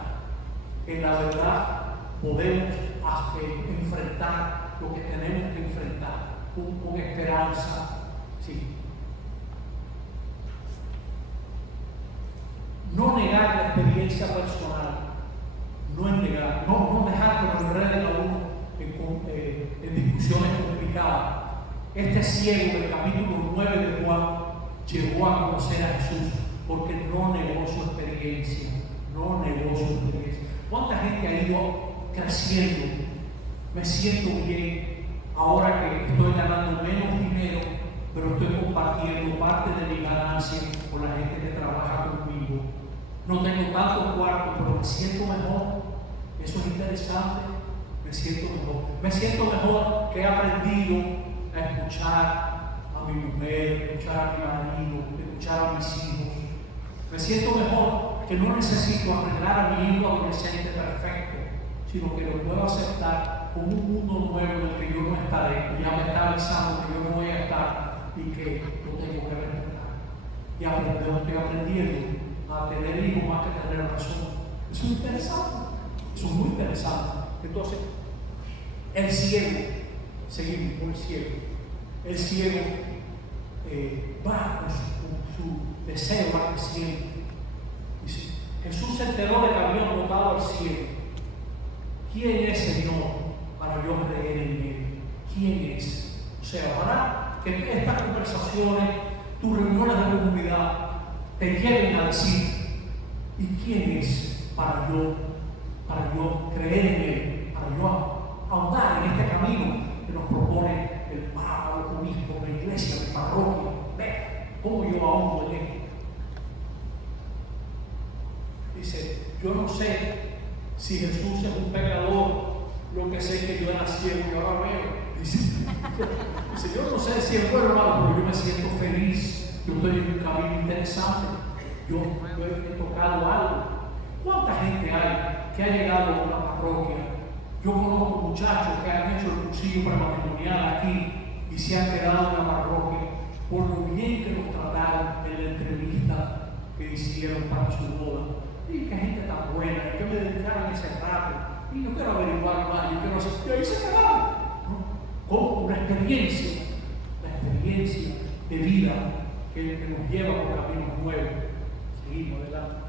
En la verdad podemos enfrentar lo que tenemos que enfrentar con esperanza. Sí. No negar la experiencia personal, no negar, no dejar que nos enreden a uno en discusiones complicadas. Este ciego del capítulo 9 de Juan llegó a conocer a Jesús porque no negó su experiencia. ¿Cuánta gente ha ido creciendo? Me siento bien ahora que estoy ganando menos dinero, pero estoy compartiendo parte de mi ganancia con la gente que trabaja conmigo. No tengo tanto cuarto, pero me siento mejor. Eso es interesante. Me siento mejor que he aprendido a escuchar a mi mujer, escuchar a mi marido, escuchar a mis hijos. Me siento mejor que no necesito arreglar a mi hijo adolescente perfecto, sino que lo puedo aceptar como un mundo nuevo en el que yo no estaré, que ya me está avisando que yo no voy a estar y que lo tengo que respetar. y estoy aprendiendo a tener hijos más que tener razón. Eso es interesante, eso es muy interesante. Entonces, el ciego, seguimos con el ciego. El ciego va con su deseo, va creciendo. Dice, Jesús se enteró de que había botado al ciego. ¿Quién es Señor para yo creer en Él? ¿Quién es? O sea, para que estas conversaciones, tus reuniones de comunidad, te lleven a decir, ¿y quién es para yo creer en Él? Para yo ahondar en este camino que nos propone el Papa, los obispos, la iglesia, la parroquia. Ve cómo yo ahondo en esto. Dice, yo no sé si Jesús es un pecador, lo que sé es que yo era ciego y ahora veo. Dice, yo no sé si es bueno o malo, pero yo me siento feliz. Yo estoy en un camino interesante. Yo he tocado algo. ¿Cuánta gente hay que ha llegado a una parroquia? Yo conozco muchachos que han hecho el cursillo prematrimonial aquí y se han quedado en la parroquia por lo bien que nos trataron en la entrevista que hicieron para su boda. Y qué gente tan buena, y que me dedicaron ese rato. Y yo quiero averiguar más, yo quiero hacer. Y ahí se quedaron, ¿no? Con una experiencia, la experiencia de vida que nos lleva por caminos nuevos. Seguimos adelante.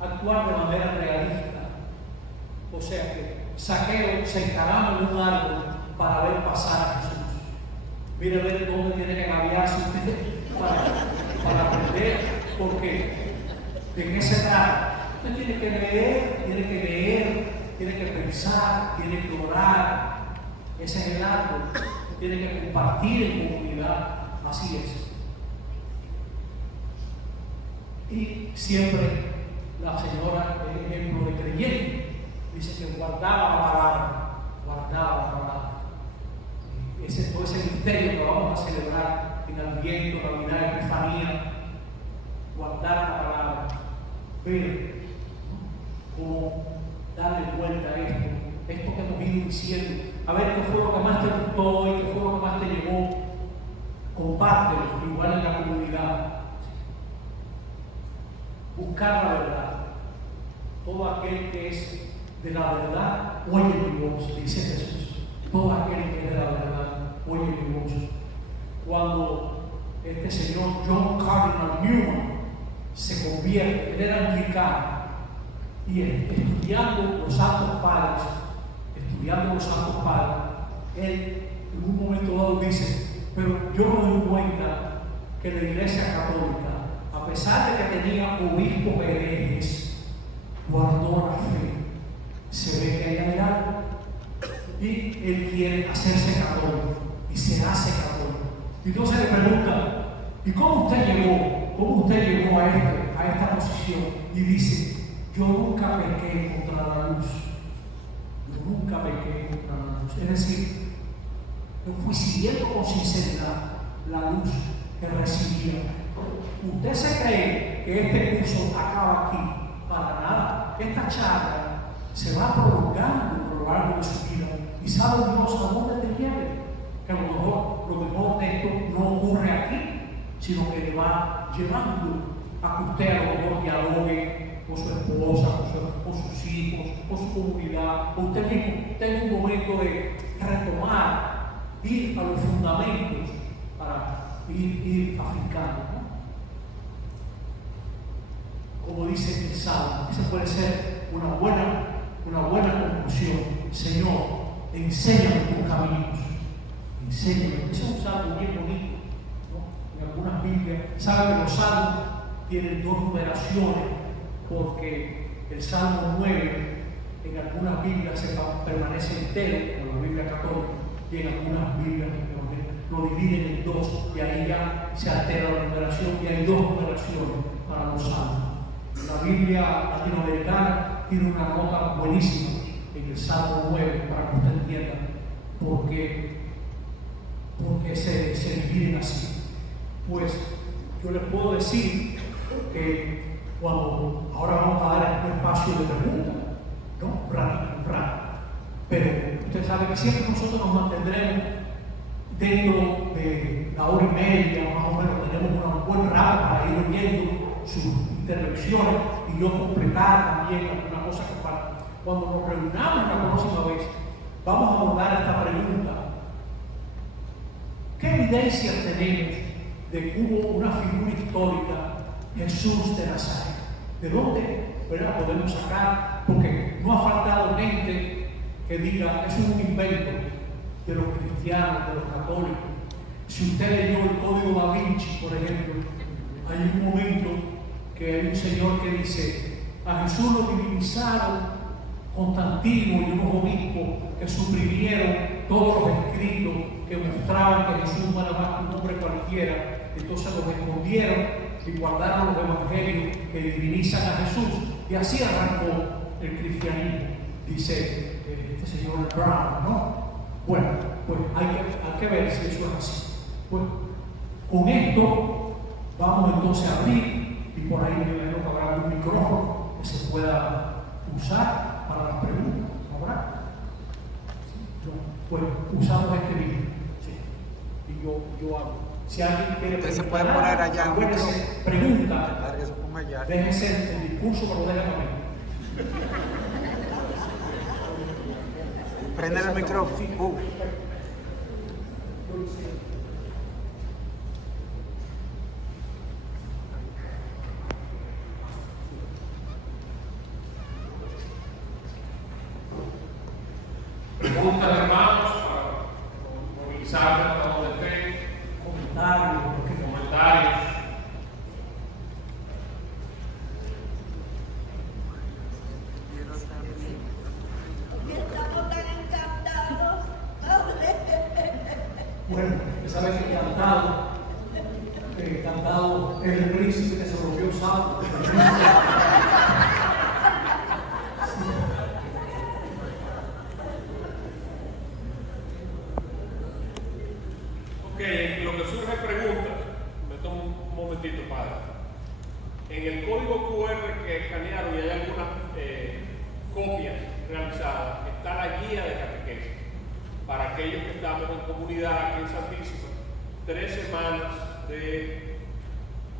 Actuar de manera realista. O sea que Zaqueo se encarama en un árbol para ver pasar a Jesús. Mire a ver dónde tiene que gaviarse usted para aprender, porque ¿de qué se trata? Usted tiene que leer, tiene que pensar, tiene que orar. Ese es el árbol. Tiene que compartir en comunidad. Así es. Y siempre la señora es ejemplo de creyente. Dice que guardaba la palabra. Todo ese misterio que vamos a celebrar en Adviento, Navidad, Epifanía, guardar la palabra, ver cómo darle vuelta a esto que hemos ido diciendo, a ver qué fue lo que más te gustó y qué fue lo que más te llevó. Compártelo, igual en la comunidad. Buscar la verdad. Todo aquel que es de la verdad, oye mi voz, dice Jesús. Todo aquel que es de la verdad, oye mi voz. Cuando este señor John Cardinal Newman se convierte, él era anglicano, y estudiando los santos padres, él en un momento dado dice, pero yo me doy cuenta que la Iglesia Católica, a pesar de que tenía obispos herejes, guardó la fe. Se ve que hay algo y él quiere hacerse católico y se hace católico. Y entonces le pregunta, ¿y cómo usted llegó a esta posición? Y dice, yo nunca pequé contra la luz. Es decir, yo fui siguiendo con sinceridad la luz que recibía. ¿Usted se cree que este curso acaba aquí? Para nada. Esta charla se va prolongando a lo largo de su vida. Y sabe Dios a dónde te lleve. Que a lo mejor de esto no ocurre aquí, sino que le va llevando a que usted a lo mejor dialogue con su esposa, con sus hijos, con su comunidad, o usted mismo tenga un momento de retomar, ir a los fundamentos para ir afincando, ¿no? Como dice el Salmo, esa puede ser una buena conclusión. Señor, enséñame tus caminos. Enséñame. Ese es un salmo bien bonito, ¿no? En algunas Biblias, saben que los salmos tienen dos numeraciones, porque el Salmo 9 en algunas Biblias se permanece entero, como la Biblia católica, y en algunas Biblias lo dividen en dos, y ahí ya se altera la numeración, y hay dos numeraciones para los salmos. La Biblia latinoamericana tiene una nota buenísima en el Salmo 9, para que usted entienda por qué se dividen así. Pues yo les puedo decir que ahora vamos a dar un espacio de preguntas, ¿no? Un rato. Pero usted sabe que siempre nosotros nos mantendremos dentro de la hora y media, más o menos, intervenciones y yo completar también alguna cosa que falta. Cuando nos reunamos la próxima vez, vamos a abordar esta pregunta. ¿Qué evidencias tenemos de que hubo una figura histórica, Jesús de Nazaret? ¿De dónde podemos sacar? Porque no ha faltado gente que diga, es un invento de los cristianos, de los católicos. Si usted leyó el Código Da Vinci, por ejemplo, hay un momento que hay un señor que dice, a Jesús lo divinizaron Constantino y unos obispos que suprimieron todos los escritos que mostraban que Jesús no era más que un hombre cualquiera. Entonces los escondieron y guardaron los evangelios que divinizan a Jesús. Y así arrancó el cristianismo, dice este señor Brown, ¿no? Bueno, pues hay que ver si eso es así. Pues con esto vamos entonces a abrir, y por ahí me imagino que habrá un micrófono que se pueda usar para las preguntas, ¿habrá? Sí. Pues usamos este video. Sí. Y yo hago. Si alguien quiere se puede poner allá un pregunta, déjese el discurso, pero déjame a mí. Prende el micrófono. Preguntas, hermanos, para movilizar hasta donde estén. Comentarios. Estamos tan encantados. Bueno, esa vez que cantado es el príncipe que se volvió sapo. Ok, en lo que surge preguntas, me tomo un momentito, padre. En el código QR que escanearon y hay algunas copias realizadas, está la guía de catequesis para aquellos que estamos en comunidad aquí en Santísima. 3 semanas de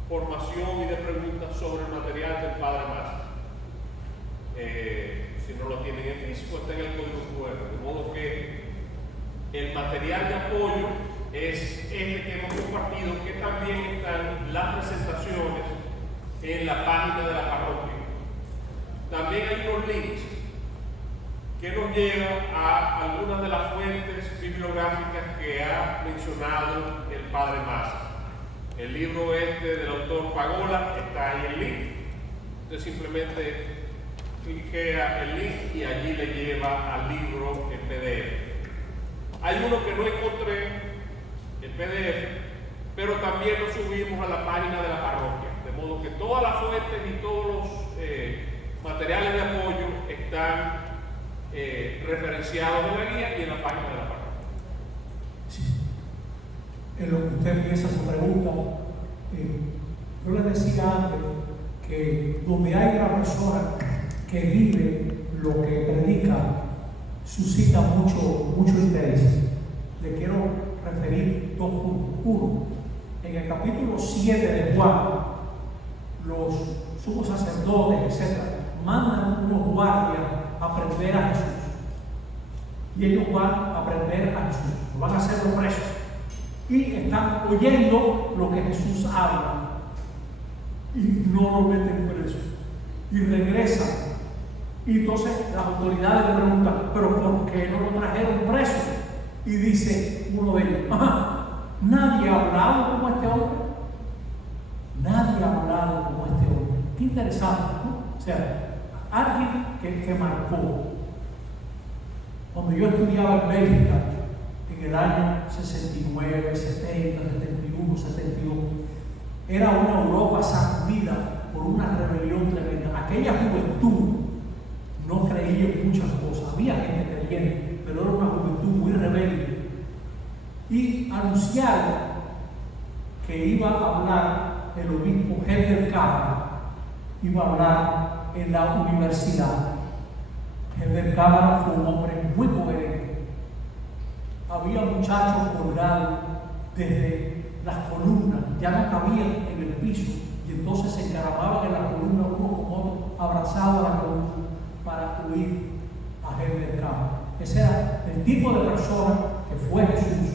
formación y de preguntas sobre el material del Padre Massa. Si no lo tienen en físico, está en el código QR, de modo que el material de apoyo es este que hemos compartido, que también están las presentaciones en la página de la parroquia. También hay unos links que nos llevan a algunas de las fuentes bibliográficas que ha mencionado el Padre Massa. El libro del autor Pagola, está ahí el link. Usted simplemente cliquea el link y allí le lleva al libro en PDF. Hay uno que no encontré, el PDF, pero también lo subimos a la página de la parroquia, de modo que todas las fuentes y todos los materiales de apoyo están referenciados en la guía y en la página de la parroquia. Sí. En lo que usted piensa su pregunta, yo le decía antes que donde hay una persona que vive lo que predica, suscita mucho interés. Le quiero referir 2 puntos. Uno, en el capítulo 7 de Juan, los sumos sacerdotes, etc., mandan unos guardias a aprender a Jesús. Y ellos van a aprender a Jesús, van a hacerlo presos. Y están oyendo lo que Jesús habla. Y no lo meten preso. Y regresan. Y entonces las autoridades le preguntan, ¿pero por qué no lo trajeron preso? Y dice uno de ellos, nadie ha hablado como este hombre. Nadie ha hablado como este hombre. Qué interesante, ¿no? O sea, alguien que marcó. Cuando yo estudiaba en Bélgica, en el año 69, 70, 71, 72, era una Europa sacudida por una rebelión tremenda. Aquella juventud no creía en muchas cosas. Había gente creyente, pero era una juventud muy rebelde. Y anunciaron que iba a hablar el obispo Helder Cámara, iba a hablar en la universidad. Helder Cámara fue un hombre muy coherente. Había muchachos colgados desde las columnas ya no cabían en el piso y entonces se encaramaban en la columna uno con otro, abrazados a la columna para huir a Jerusalén del campo. Ese era el tipo de persona que fue Jesús.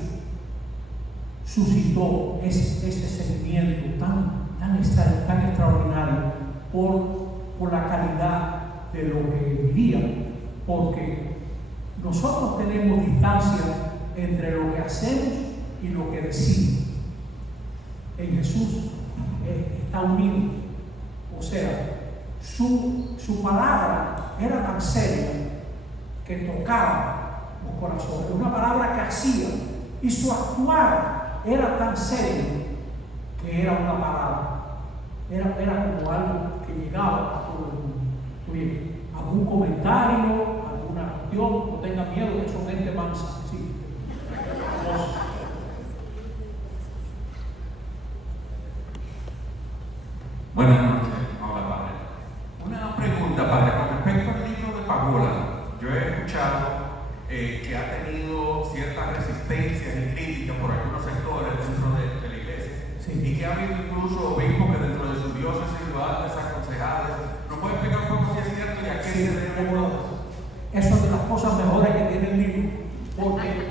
Suscitó ese sentimiento tan extraordinario por la calidad de lo que vivía, porque nosotros tenemos distancia entre lo que hacemos y lo que decimos. En Jesús está unido. O sea, su palabra era tan seria que tocaba los corazones. Una palabra que hacía, y su actuar era tan serio que era una palabra. Era como algo que llegaba a todo el mundo. Oye, algún comentario, alguna cuestión, no tenga miedo, que son gente mansa. Sí. Buenas noches, hola padre. Una pregunta, padre, con respecto al libro de Pagola. Yo he escuchado que ha tenido ciertas resistencias y críticas por algunos sectores dentro de la iglesia, Sí. y que ha habido incluso obispos que dentro de sus diócesis lo han desaconsejado. ¿Nos puede explicar un poco si es cierto y a qué Sí, se debe? eso es de las cosas mejores que tiene el libro, porque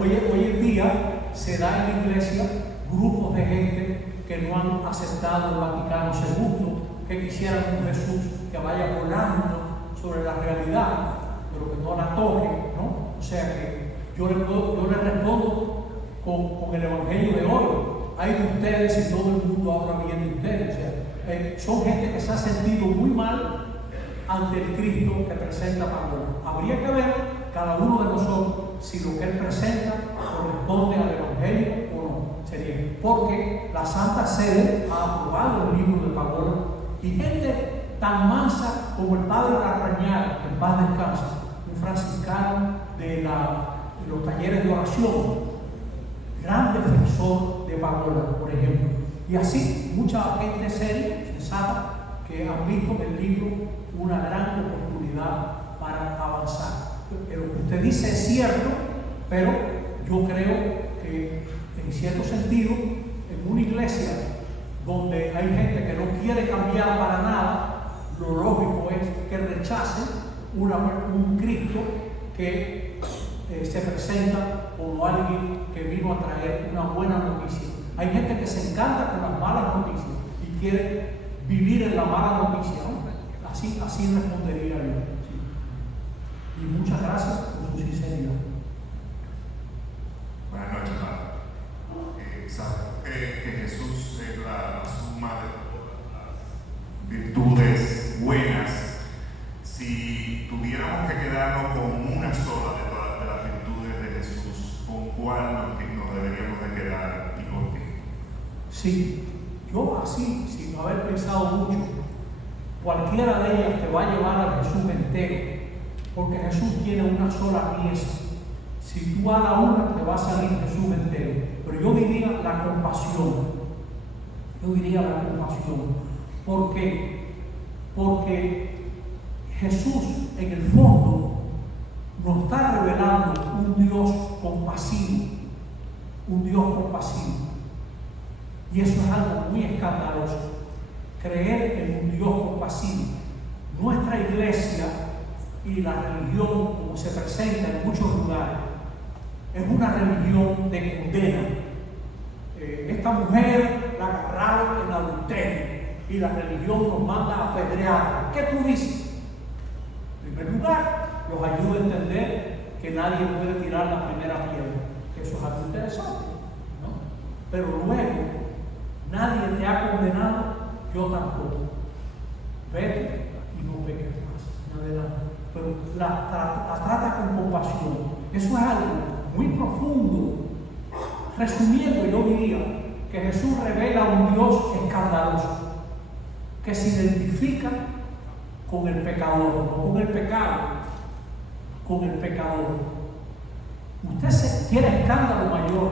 hoy en día se da en la iglesia grupos de gente que no han aceptado el Vaticano II, que quisieran un Jesús que vaya volando sobre la realidad, pero que no la toque, ¿no? O sea que yo le respondo con el Evangelio de hoy. Hay de ustedes y todo el mundo habla bien de ustedes. O sea, son gente que se ha sentido muy mal ante el Cristo que presenta Pagola. Habría que ver cada uno de nosotros si lo que él presenta corresponde al Evangelio o no. Sería porque la Santa Sede ha aprobado el libro de Pagola, y gente tan mansa como el padre Larrañaga, que en paz descanse, un franciscano de los talleres de oración, gran defensor de Pagola, por ejemplo. Y así, mucha gente seria, sensata, que han visto en el libro una gran oportunidad para avanzar. Lo que usted dice es cierto, pero yo creo que en cierto sentido, en una iglesia donde hay gente que no quiere cambiar para nada, lo lógico es que rechace un Cristo que se presenta como alguien que vino a traer una buena noticia. Hay gente que se encanta con las malas noticias y quiere vivir en la mala noticia, ¿no? Así respondería yo. Sí. Y muchas gracias por su sinceridad. Buenas noches, padre. Sabemos que Jesús es la suma de todas las virtudes buenas. Si tuviéramos que quedarnos con una sola de todas las virtudes de Jesús, ¿con cuál nos deberíamos de quedar y por qué? Sí, yo así, sin haber pensado mucho, cualquiera de ellas te va a llevar al Jesús entero, porque Jesús tiene una sola pieza. Si tú hagas una, te va a salir Jesús entero. Pero yo diría la compasión. Yo diría la compasión. ¿Por qué? Porque Jesús, en el fondo, nos está revelando un Dios compasivo. Un Dios compasivo. Y eso es algo muy escandaloso. Creer en un Dios compasivo. Nuestra iglesia y la religión, como se presenta en muchos lugares, es una religión de condena. Esta mujer la agarraron en adulterio y la religión nos manda a apedrear. ¿Qué tú dices? En primer lugar, los ayuda a entender que nadie puede tirar la primera piedra. Eso es algo interesante, ¿no? Pero luego, nadie te ha condenado, yo tampoco. Vete y no peques más. Adelante. Pero la trata con compasión. Eso es algo muy profundo. Resumiendo, yo diría que Jesús revela un Dios escandaloso, que se identifica con el pecador, no con el pecado, con el pecador. Usted quiere escándalo mayor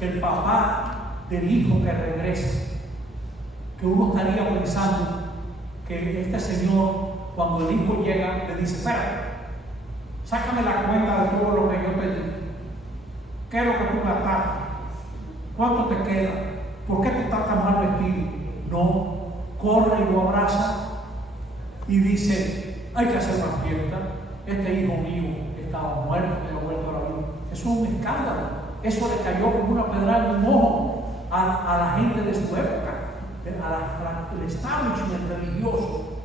que el papá del hijo que regresa, que uno estaría pensando que este señor, cuando el hijo llega, le dice: espera, sácame la cuenta de todo lo que yo te di. ¿Qué es lo que tú gastaste? ¿Cuánto te queda? ¿Por qué tú estás tan mal vestido? No, corre y lo abraza y dice, hay que hacer una fiesta. Este hijo mío estaba muerto, pero ha vuelto a la vida. Eso es un escándalo. Eso le cayó como una pedrada en un ojo a la gente de su época, al establishment religioso.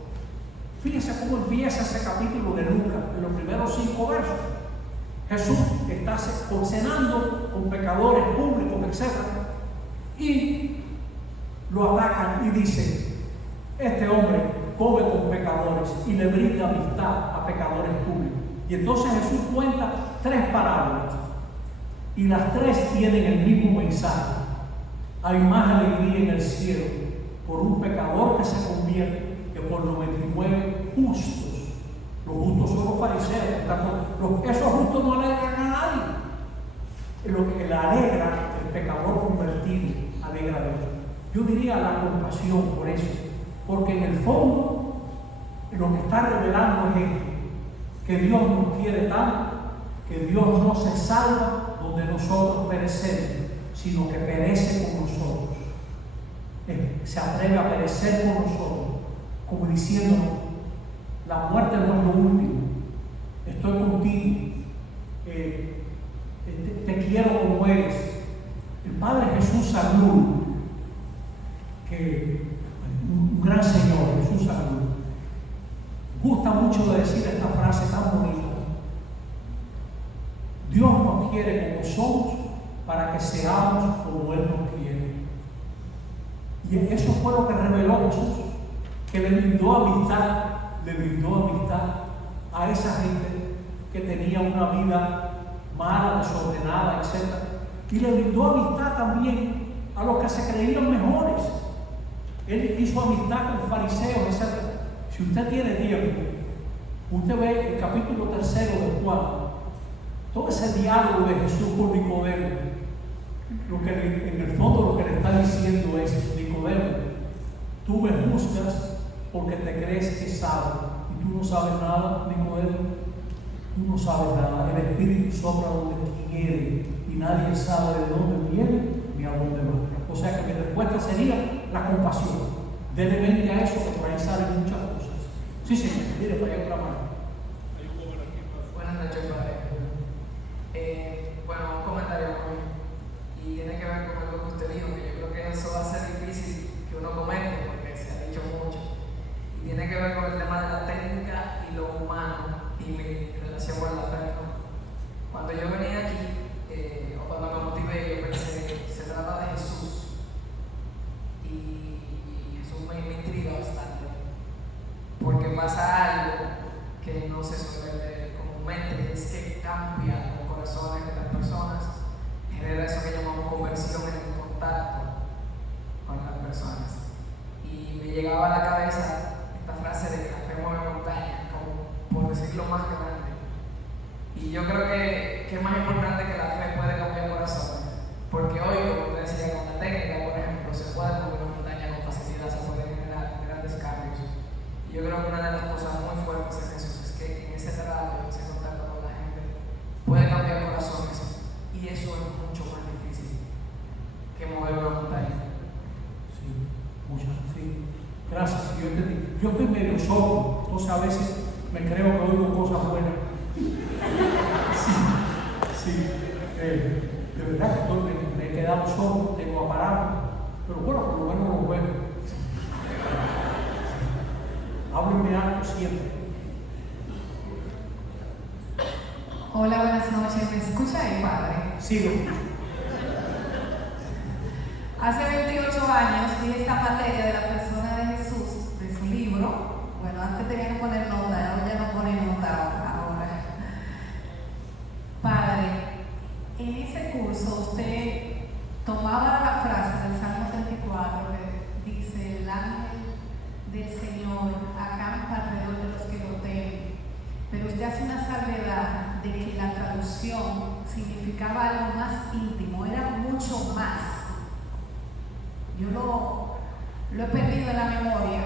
Fíjense cómo empieza ese capítulo de Lucas, en los primeros 5 versos. Jesús está cenando con pecadores públicos, etc. Y lo atacan y dicen, este hombre come con pecadores y le brinda amistad a pecadores públicos. Y entonces Jesús cuenta 3 parábolas y las 3 tienen el mismo mensaje. Hay más alegría en el cielo por un pecador que se convierte que por 99 justos. Los justos son los fariseos. Esos justos no alegran a nadie. Lo que le alegra el pecador convertido, alegra a Dios. Yo diría la compasión por eso, porque en el fondo lo que está revelando es esto, que Dios nos quiere tanto, que Dios no se salva donde nosotros perecemos, sino que perece con nosotros. Se atreve a perecer con nosotros, como diciéndonos, la muerte no es lo último, estoy contigo, te quiero como eres. El Padre Jesús Salud, que un gran Señor, Jesús Salud, gusta mucho de decir esta frase tan bonita. Dios nos quiere como somos para que seamos como Él nos quiere. Y eso fue lo que reveló Jesús, que le brindó amistad a esa gente que tenía una vida mala, desordenada, etc. Y le brindó amistad también a los que se creían mejores. Él hizo amistad con fariseos, etc. Si usted tiene tiempo, usted ve el capítulo 3 de Juan, todo ese diálogo de Jesús con Nicodemo. En el fondo lo que le está diciendo es, Nicodemo, tú me juzgas porque te crees que sabes, y tú no sabes nada, Nicodemo. Tú no sabes nada. El Espíritu sopla donde quiere y nadie sabe de dónde viene ni a dónde va. O sea que mi respuesta sería la compasión. Dele mente a eso, que por ahí salen muchas cosas. Sí, señor, mire para allá otra mano. Buenas noches, padre. Bueno, un comentario y tiene que ver con algo que usted dijo, que yo creo que eso va a ser difícil que uno comente porque se ha dicho mucho. Y tiene que ver con el tema de la técnica y lo humano y mi relación con la fe. Cuando yo venía aquí, o cuando me motivé, yo pensé que se trata de Jesús. Y Jesús me intriga bastante. Porque pasa algo que no se suele ver comúnmente, es que cambia los corazones de las personas, genera eso que llamamos conversión en el contacto con las personas. Y me llegaba a la cabeza esta frase de que la fe mueve montañas, como por decirlo más grande. Y yo creo que es más importante que la fe puede cambiar corazones, porque hoy, como te decía, con la técnica, por ejemplo, se puede mover una montaña con facilidad, se pueden generar grandes cambios. Y yo creo que una de las cosas muy fuertes en Jesús es que en ese trato, en ese contacto con la gente, puede cambiar corazones, y eso es mucho más difícil que mover una montaña. Sí, muchas, sí. Gracias, yo estoy medio sordo, entonces a veces me creo que oigo cosas buenas. Sí, de verdad que me he quedado sordo, tengo aparato, pero bueno, por lo menos lo veo. Háblenme algo siempre. Hola, buenas noches. ¿Me escucha ahí, padre? Sí, lo escucho. Hace 28 años vi esta materia de la persona de Jesús, de su libro. Bueno, antes tenía que poner nota, ahora ya no pone nota ahora. Padre, en ese curso usted tomaba la frase del Salmo 34 que dice: el ángel del Señor acampa alrededor de los que lo temen. Pero usted hace una salvedad de que la traducción significaba algo más íntimo, era mucho más. Yo lo he perdido en la memoria,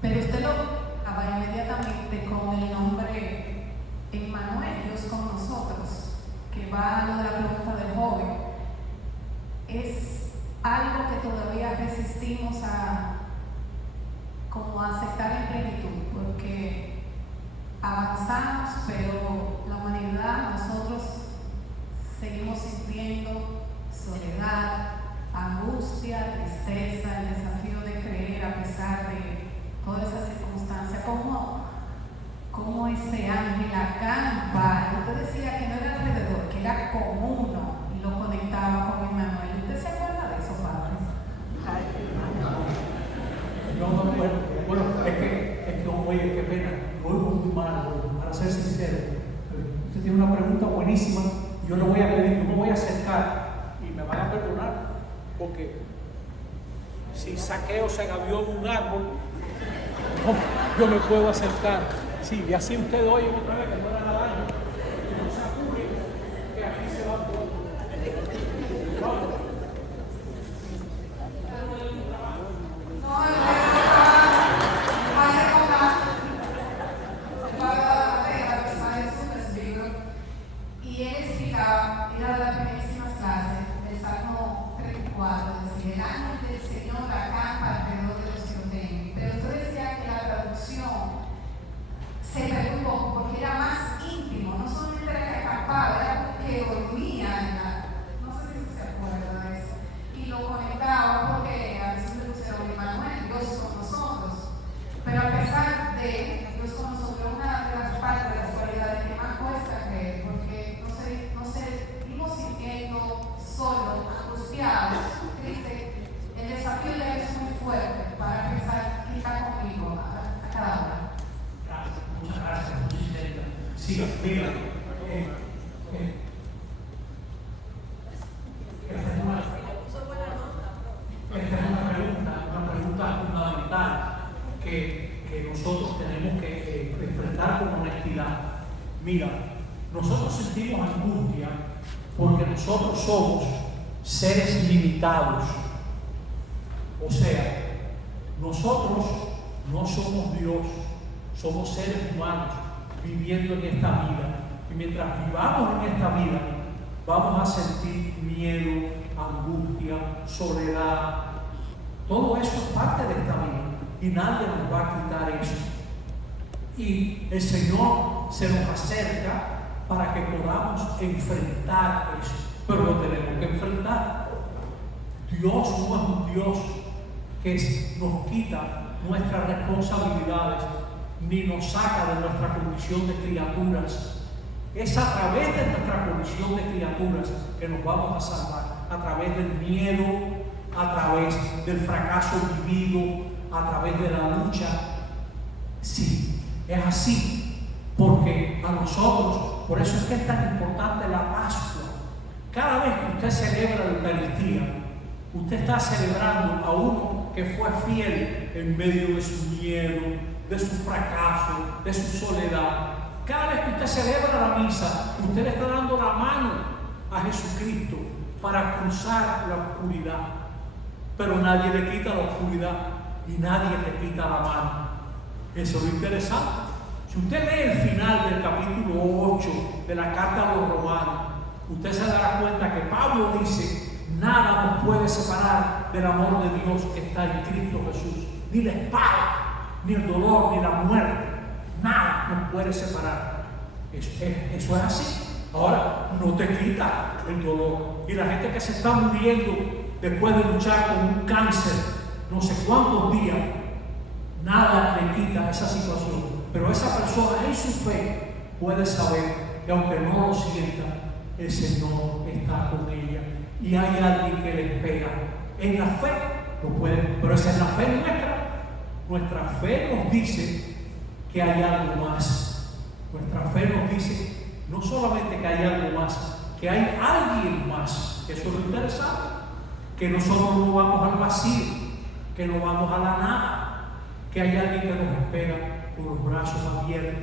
pero usted lo acaba inmediatamente con el nombre Emmanuel, Dios con nosotros, que va a lo de la pregunta del joven. es algo que todavía resistimos como a aceptar en plenitud, porque avanzamos, pero la humanidad, nosotros seguimos sintiendo soledad, angustia, tristeza, el desafío de creer a pesar de todas esas circunstancias. ¿Cómo ese ángel acampa? Usted decía que no era alrededor, que era con uno y lo conectaba con Emmanuel. ¿Usted se acuerda de eso, padre? Bueno, es que, oye, qué pena, oigo muy mal, para ser sincero. Usted tiene una pregunta buenísima, yo le voy a pedir, yo me voy a acercar y me van a perdonar, porque si Saqueo se gavió en un árbol, yo me puedo acercar. Sí, y así ustedes oyen otra vez que no era nada daño, y no se apure, que aquí se va todo. Vamos. Y él explicaba, era de las primerísimas clases del Salmo 34, decía, el ángel del Señor acampa alrededor de los que lo temen. Pero usted decía que la traducción se perdió un poco porque era más íntimo, no solamente era que acampaba, era como que dormía en la, no sé si se acuerda de eso, y lo conectaba porque a veces le pusieron Emmanuel, Dios con nosotros. Pero a pesar de Dios con nosotros, una de las partes de las cualidades que más cuesta creer, porque nos seguimos sintiendo solos, angustiados, tristes. El desafío de él es muy fuerte para pensar quién está conmigo a cada hora. Gracias, muchas gracias, muchísimas. Sí, mira, esta es una pregunta fundamental que nosotros tenemos que enfrentar con honestidad. Mira, nosotros sentimos angustia porque nosotros somos seres limitados. O sea, nosotros no somos Dios, somos seres humanos viviendo en esta vida. Y mientras vivamos en esta vida, vamos a sentir miedo, angustia, soledad. Todo eso es parte de esta vida y nadie nos va a quitar eso. Y el Señor se nos acerca para que podamos enfrentar eso, pero lo tenemos que enfrentar. Dios no es un Dios que nos quita nuestras responsabilidades ni nos saca de nuestra condición de criaturas. Es a través de nuestra condición de criaturas que nos vamos a salvar, a través del miedo, a través del fracaso vivido, a través de la lucha. Sí, es así, porque a nosotros, por eso es que es tan importante la Pascua. Cada vez que usted celebra la Eucaristía, usted está celebrando a uno que fue fiel en medio de su miedo, de su fracaso, de su soledad. Cada vez que usted celebra la misa, usted le está dando la mano a Jesucristo para cruzar la oscuridad. Pero nadie le quita la oscuridad y nadie le quita la mano. Eso es lo interesante. Si usted lee el final del capítulo 8 de la carta a los romanos, usted se dará cuenta que Pablo dice: nada nos puede separar del amor de Dios que está en Cristo Jesús. Ni la espada, ni el dolor, ni la muerte. Nada nos puede separar. Eso es así. Ahora, no te quita el dolor. Y la gente que se está muriendo después de luchar con un cáncer, no sé cuántos días, nada le quita esa situación. Pero esa persona en su fe puede saber que aunque no lo sienta, el Señor está con ella. Y hay alguien que le espera. En la fe lo puede, pero esa es la fe nuestra. Nuestra fe nos dice que hay algo más. Nuestra fe nos dice no solamente que hay algo más, que hay alguien más. Eso es lo interesante. Que nosotros no vamos al vacío, que no vamos a la nada, que hay alguien que nos espera con los brazos abiertos.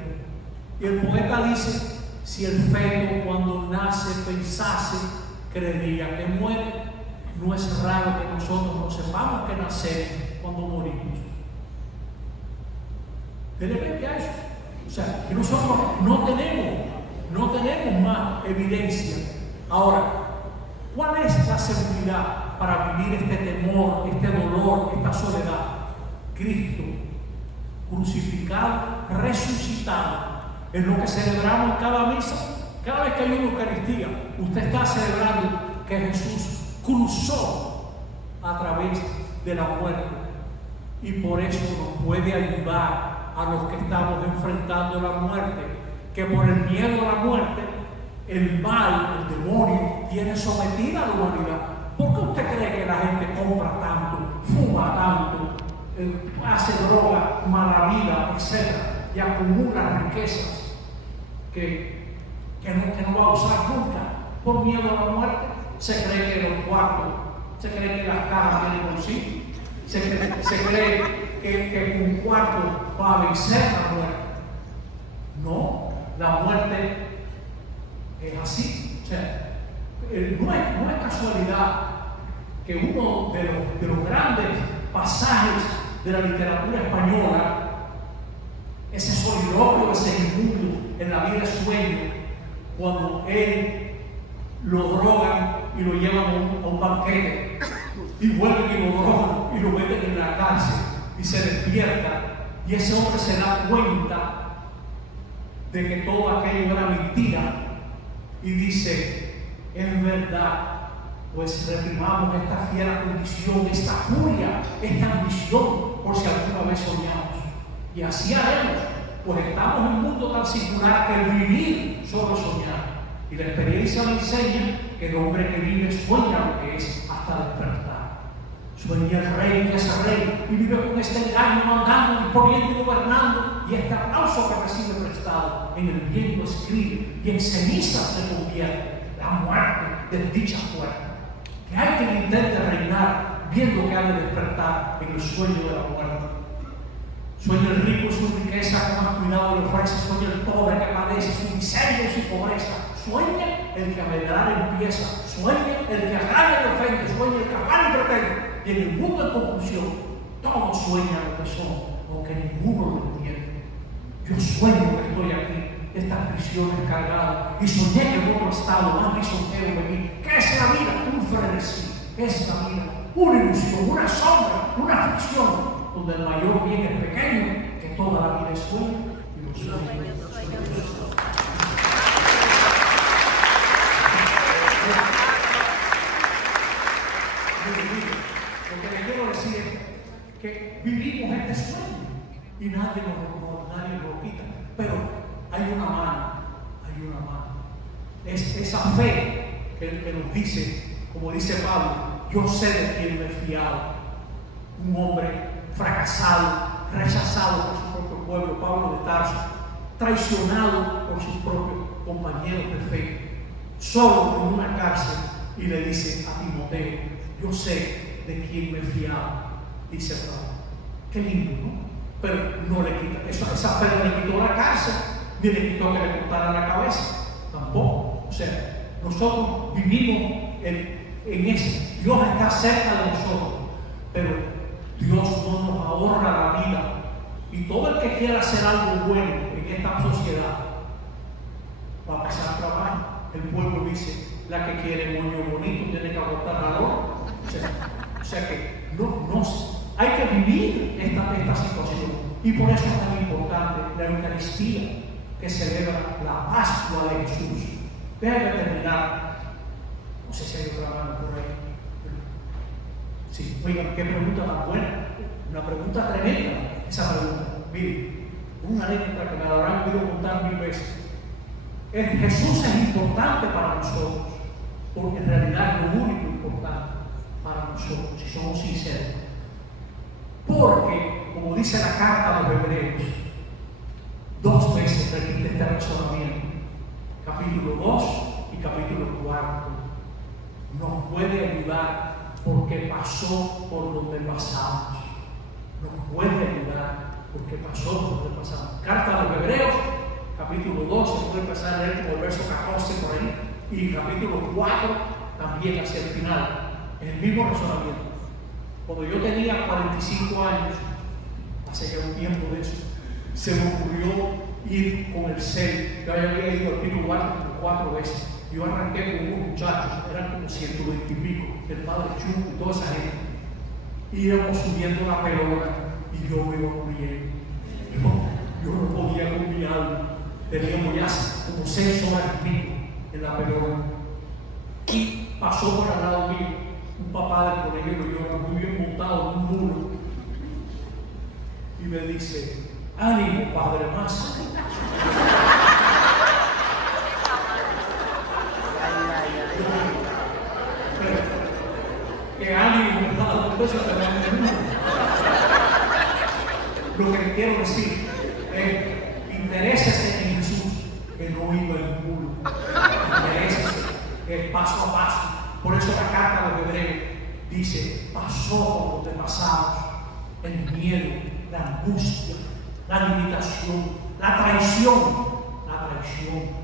Y el poeta dice: si el feto cuando nace pensase, creería que muere. No es raro que nosotros no sepamos que nacemos cuando morimos. ¿De repente a eso? O sea, que nosotros no tenemos más evidencia. Ahora, ¿Cuál es la seguridad para vivir este temor, este dolor, esta soledad? Cristo, crucificado, resucitado. Es lo que celebramos en cada misa. Cada vez que hay una Eucaristía, usted está celebrando que Jesús cruzó a través de la muerte. Y por eso nos puede ayudar a los que estamos enfrentando la muerte, que por el miedo a la muerte, el mal, el demonio, tiene sometida a la humanidad. ¿Por qué usted cree que la gente compra tanto, fuma tanto, hace droga, mala vida, etcétera, y acumula riquezas que no va a usar nunca por miedo a la muerte? Se cree que los cuartos, se cree que las cajas tienen bolsillo, se cree que un cuarto va a vencer la muerte. No, la muerte es así. O sea, no es casualidad que uno de los grandes pasajes de la literatura española, ese soliloquio, ese inmundo en la vida sueño, cuando él lo drogan y lo llevan a un banquete, y vuelven y lo drogan y lo meten en la cárcel, y se despierta, y ese hombre se da cuenta de que todo aquello era mentira, y dice: es verdad, pues reprimamos esta fiera condición, esta furia, esta ambición, por si alguna vez soñamos. Y así haremos, pues estamos en un mundo tan singular que el vivir solo soñar. Y la experiencia me enseña que el hombre que vive sueña lo que es hasta despertar. Sueña el rey que es rey y vive con este engaño, mandando, disponiendo y gobernando, y este aplauso que recibe prestado en el viento escribe y en cenizas se convierte la muerte de dicha fuerte. Que hay quien intente reinar viendo que ha de despertar en el sueño de la muerte. Sueña el rico en su riqueza que más cuidado le ofrece, sueña el pobre que padece su miseria y su pobreza, sueña el que a medrar empieza, sueña el que agrada y ofende, sueña el que afana y pretende. Y en el mundo, en conclusión, todos sueñan lo que son, aunque ninguno lo entiende. Yo sueño que estoy aquí, estas prisiones cargadas, y soñé que en otro estado más lisonjero de mí. ¿Qué es la vida? Un frenesí. ¿Qué es la vida? Una ilusión, una sombra, una ficción, donde el mayor bien es pequeño, que toda la vida es sueño y los sueños. Lo que le quiero decir es que vivimos este sueño y nadie lo quita. Pero hay una mano. Es esa fe que nos dice, como dice Pablo: yo sé de quién me he fiado. Un hombre fracasado, rechazado por su propio pueblo, Pablo de Tarso, traicionado por sus propios compañeros de fe, solo en una cárcel, y le dice a Timoteo: yo sé de quién me he fiado, dice Pablo. Qué lindo, ¿no? Pero no le quita, esa fe no le quitó la cárcel, ni le quitó que le cortaran la cabeza, tampoco. O sea, nosotros vivimos en ese. Dios está cerca de nosotros, pero Dios no nos ahorra la vida. Y todo el que quiera hacer algo bueno en esta sociedad va a pasar trabajo. El pueblo dice: la que quiere moño bonito tiene que abortar la lora. O sea que hay que vivir esta situación. Y por eso es tan importante la Eucaristía, que celebra la Pascua de Jesús. Déjame terminar. No sé si hay otra mano por ahí. Sí, oigan, qué pregunta tan buena. Una pregunta tremenda, esa pregunta. Miren, una anécdota que me la habrán podido contar 1000 veces. Jesús es importante para nosotros, porque en realidad es lo único importante para nosotros, si somos sinceros. Porque, como dice la carta a los Hebreos, 2 veces repite este razonamiento, capítulo 2 y capítulo 4. Nos puede ayudar porque pasó por donde pasamos. Nos puede ayudar porque pasó por donde pasamos. Carta a los Hebreos, capítulo 2, se puede empezar a leer como el verso 14 por ahí, y capítulo 4 también hacia el final, en el mismo razonamiento. Cuando yo tenía 45 años, hace ya un tiempo de eso, se me ocurrió ir con el CEL. Yo había ido al Pino 4 veces. Yo arranqué con unos muchachos, eran como 120 y pico, el padre Chuco y toda esa gente. Íbamos subiendo la pelota y yo me iba muriendo. Yo no podía con mi alma. Teníamos ya como 6 horas y pico en la pelota. Y pasó por al lado mío un papá del colegio, yo era muy bien montado en un muro. Y me dice: ánimo, padre más. Que ánimo, ¿verdad? Entonces, lo que le quiero decir es: interésese en Jesús, que no iba en mulo. Interésese, paso a paso. Por eso la carta de los Hebreos dice: pasó por donde pasamos, el miedo, la angustia, la limitación, la traición,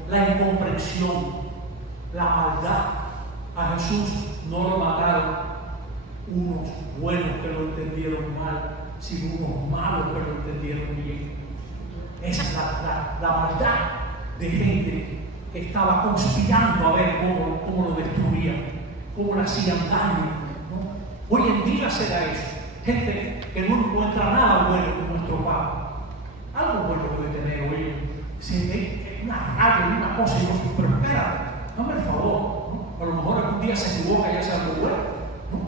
la incomprensión, la maldad. A Jesús no lo mataron unos buenos que lo entendieron mal, sino unos malos que lo entendieron bien. Esa es la maldad de gente que estaba conspirando a ver cómo lo destruían, cómo le hacían daño, ¿no? Hoy en día será eso. Gente que no encuentra nada bueno con nuestro Papa. Algo bueno debe tener hoy. Si hay una rabia, una cosa, y no, pero espérate, dame el favor, ¿no? A lo mejor algún día se equivoca y hace algo bueno, ¿no?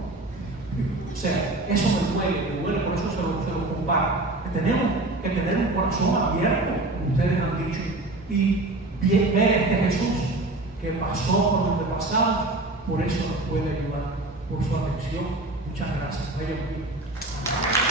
O sea, eso me duele, por eso se lo comparto. Tenemos que tener un corazón abierto, como ustedes han dicho, y ver este Jesús que pasó por donde pasamos. Por eso nos puede ayudar, por su atención. Muchas gracias. Vaya bien.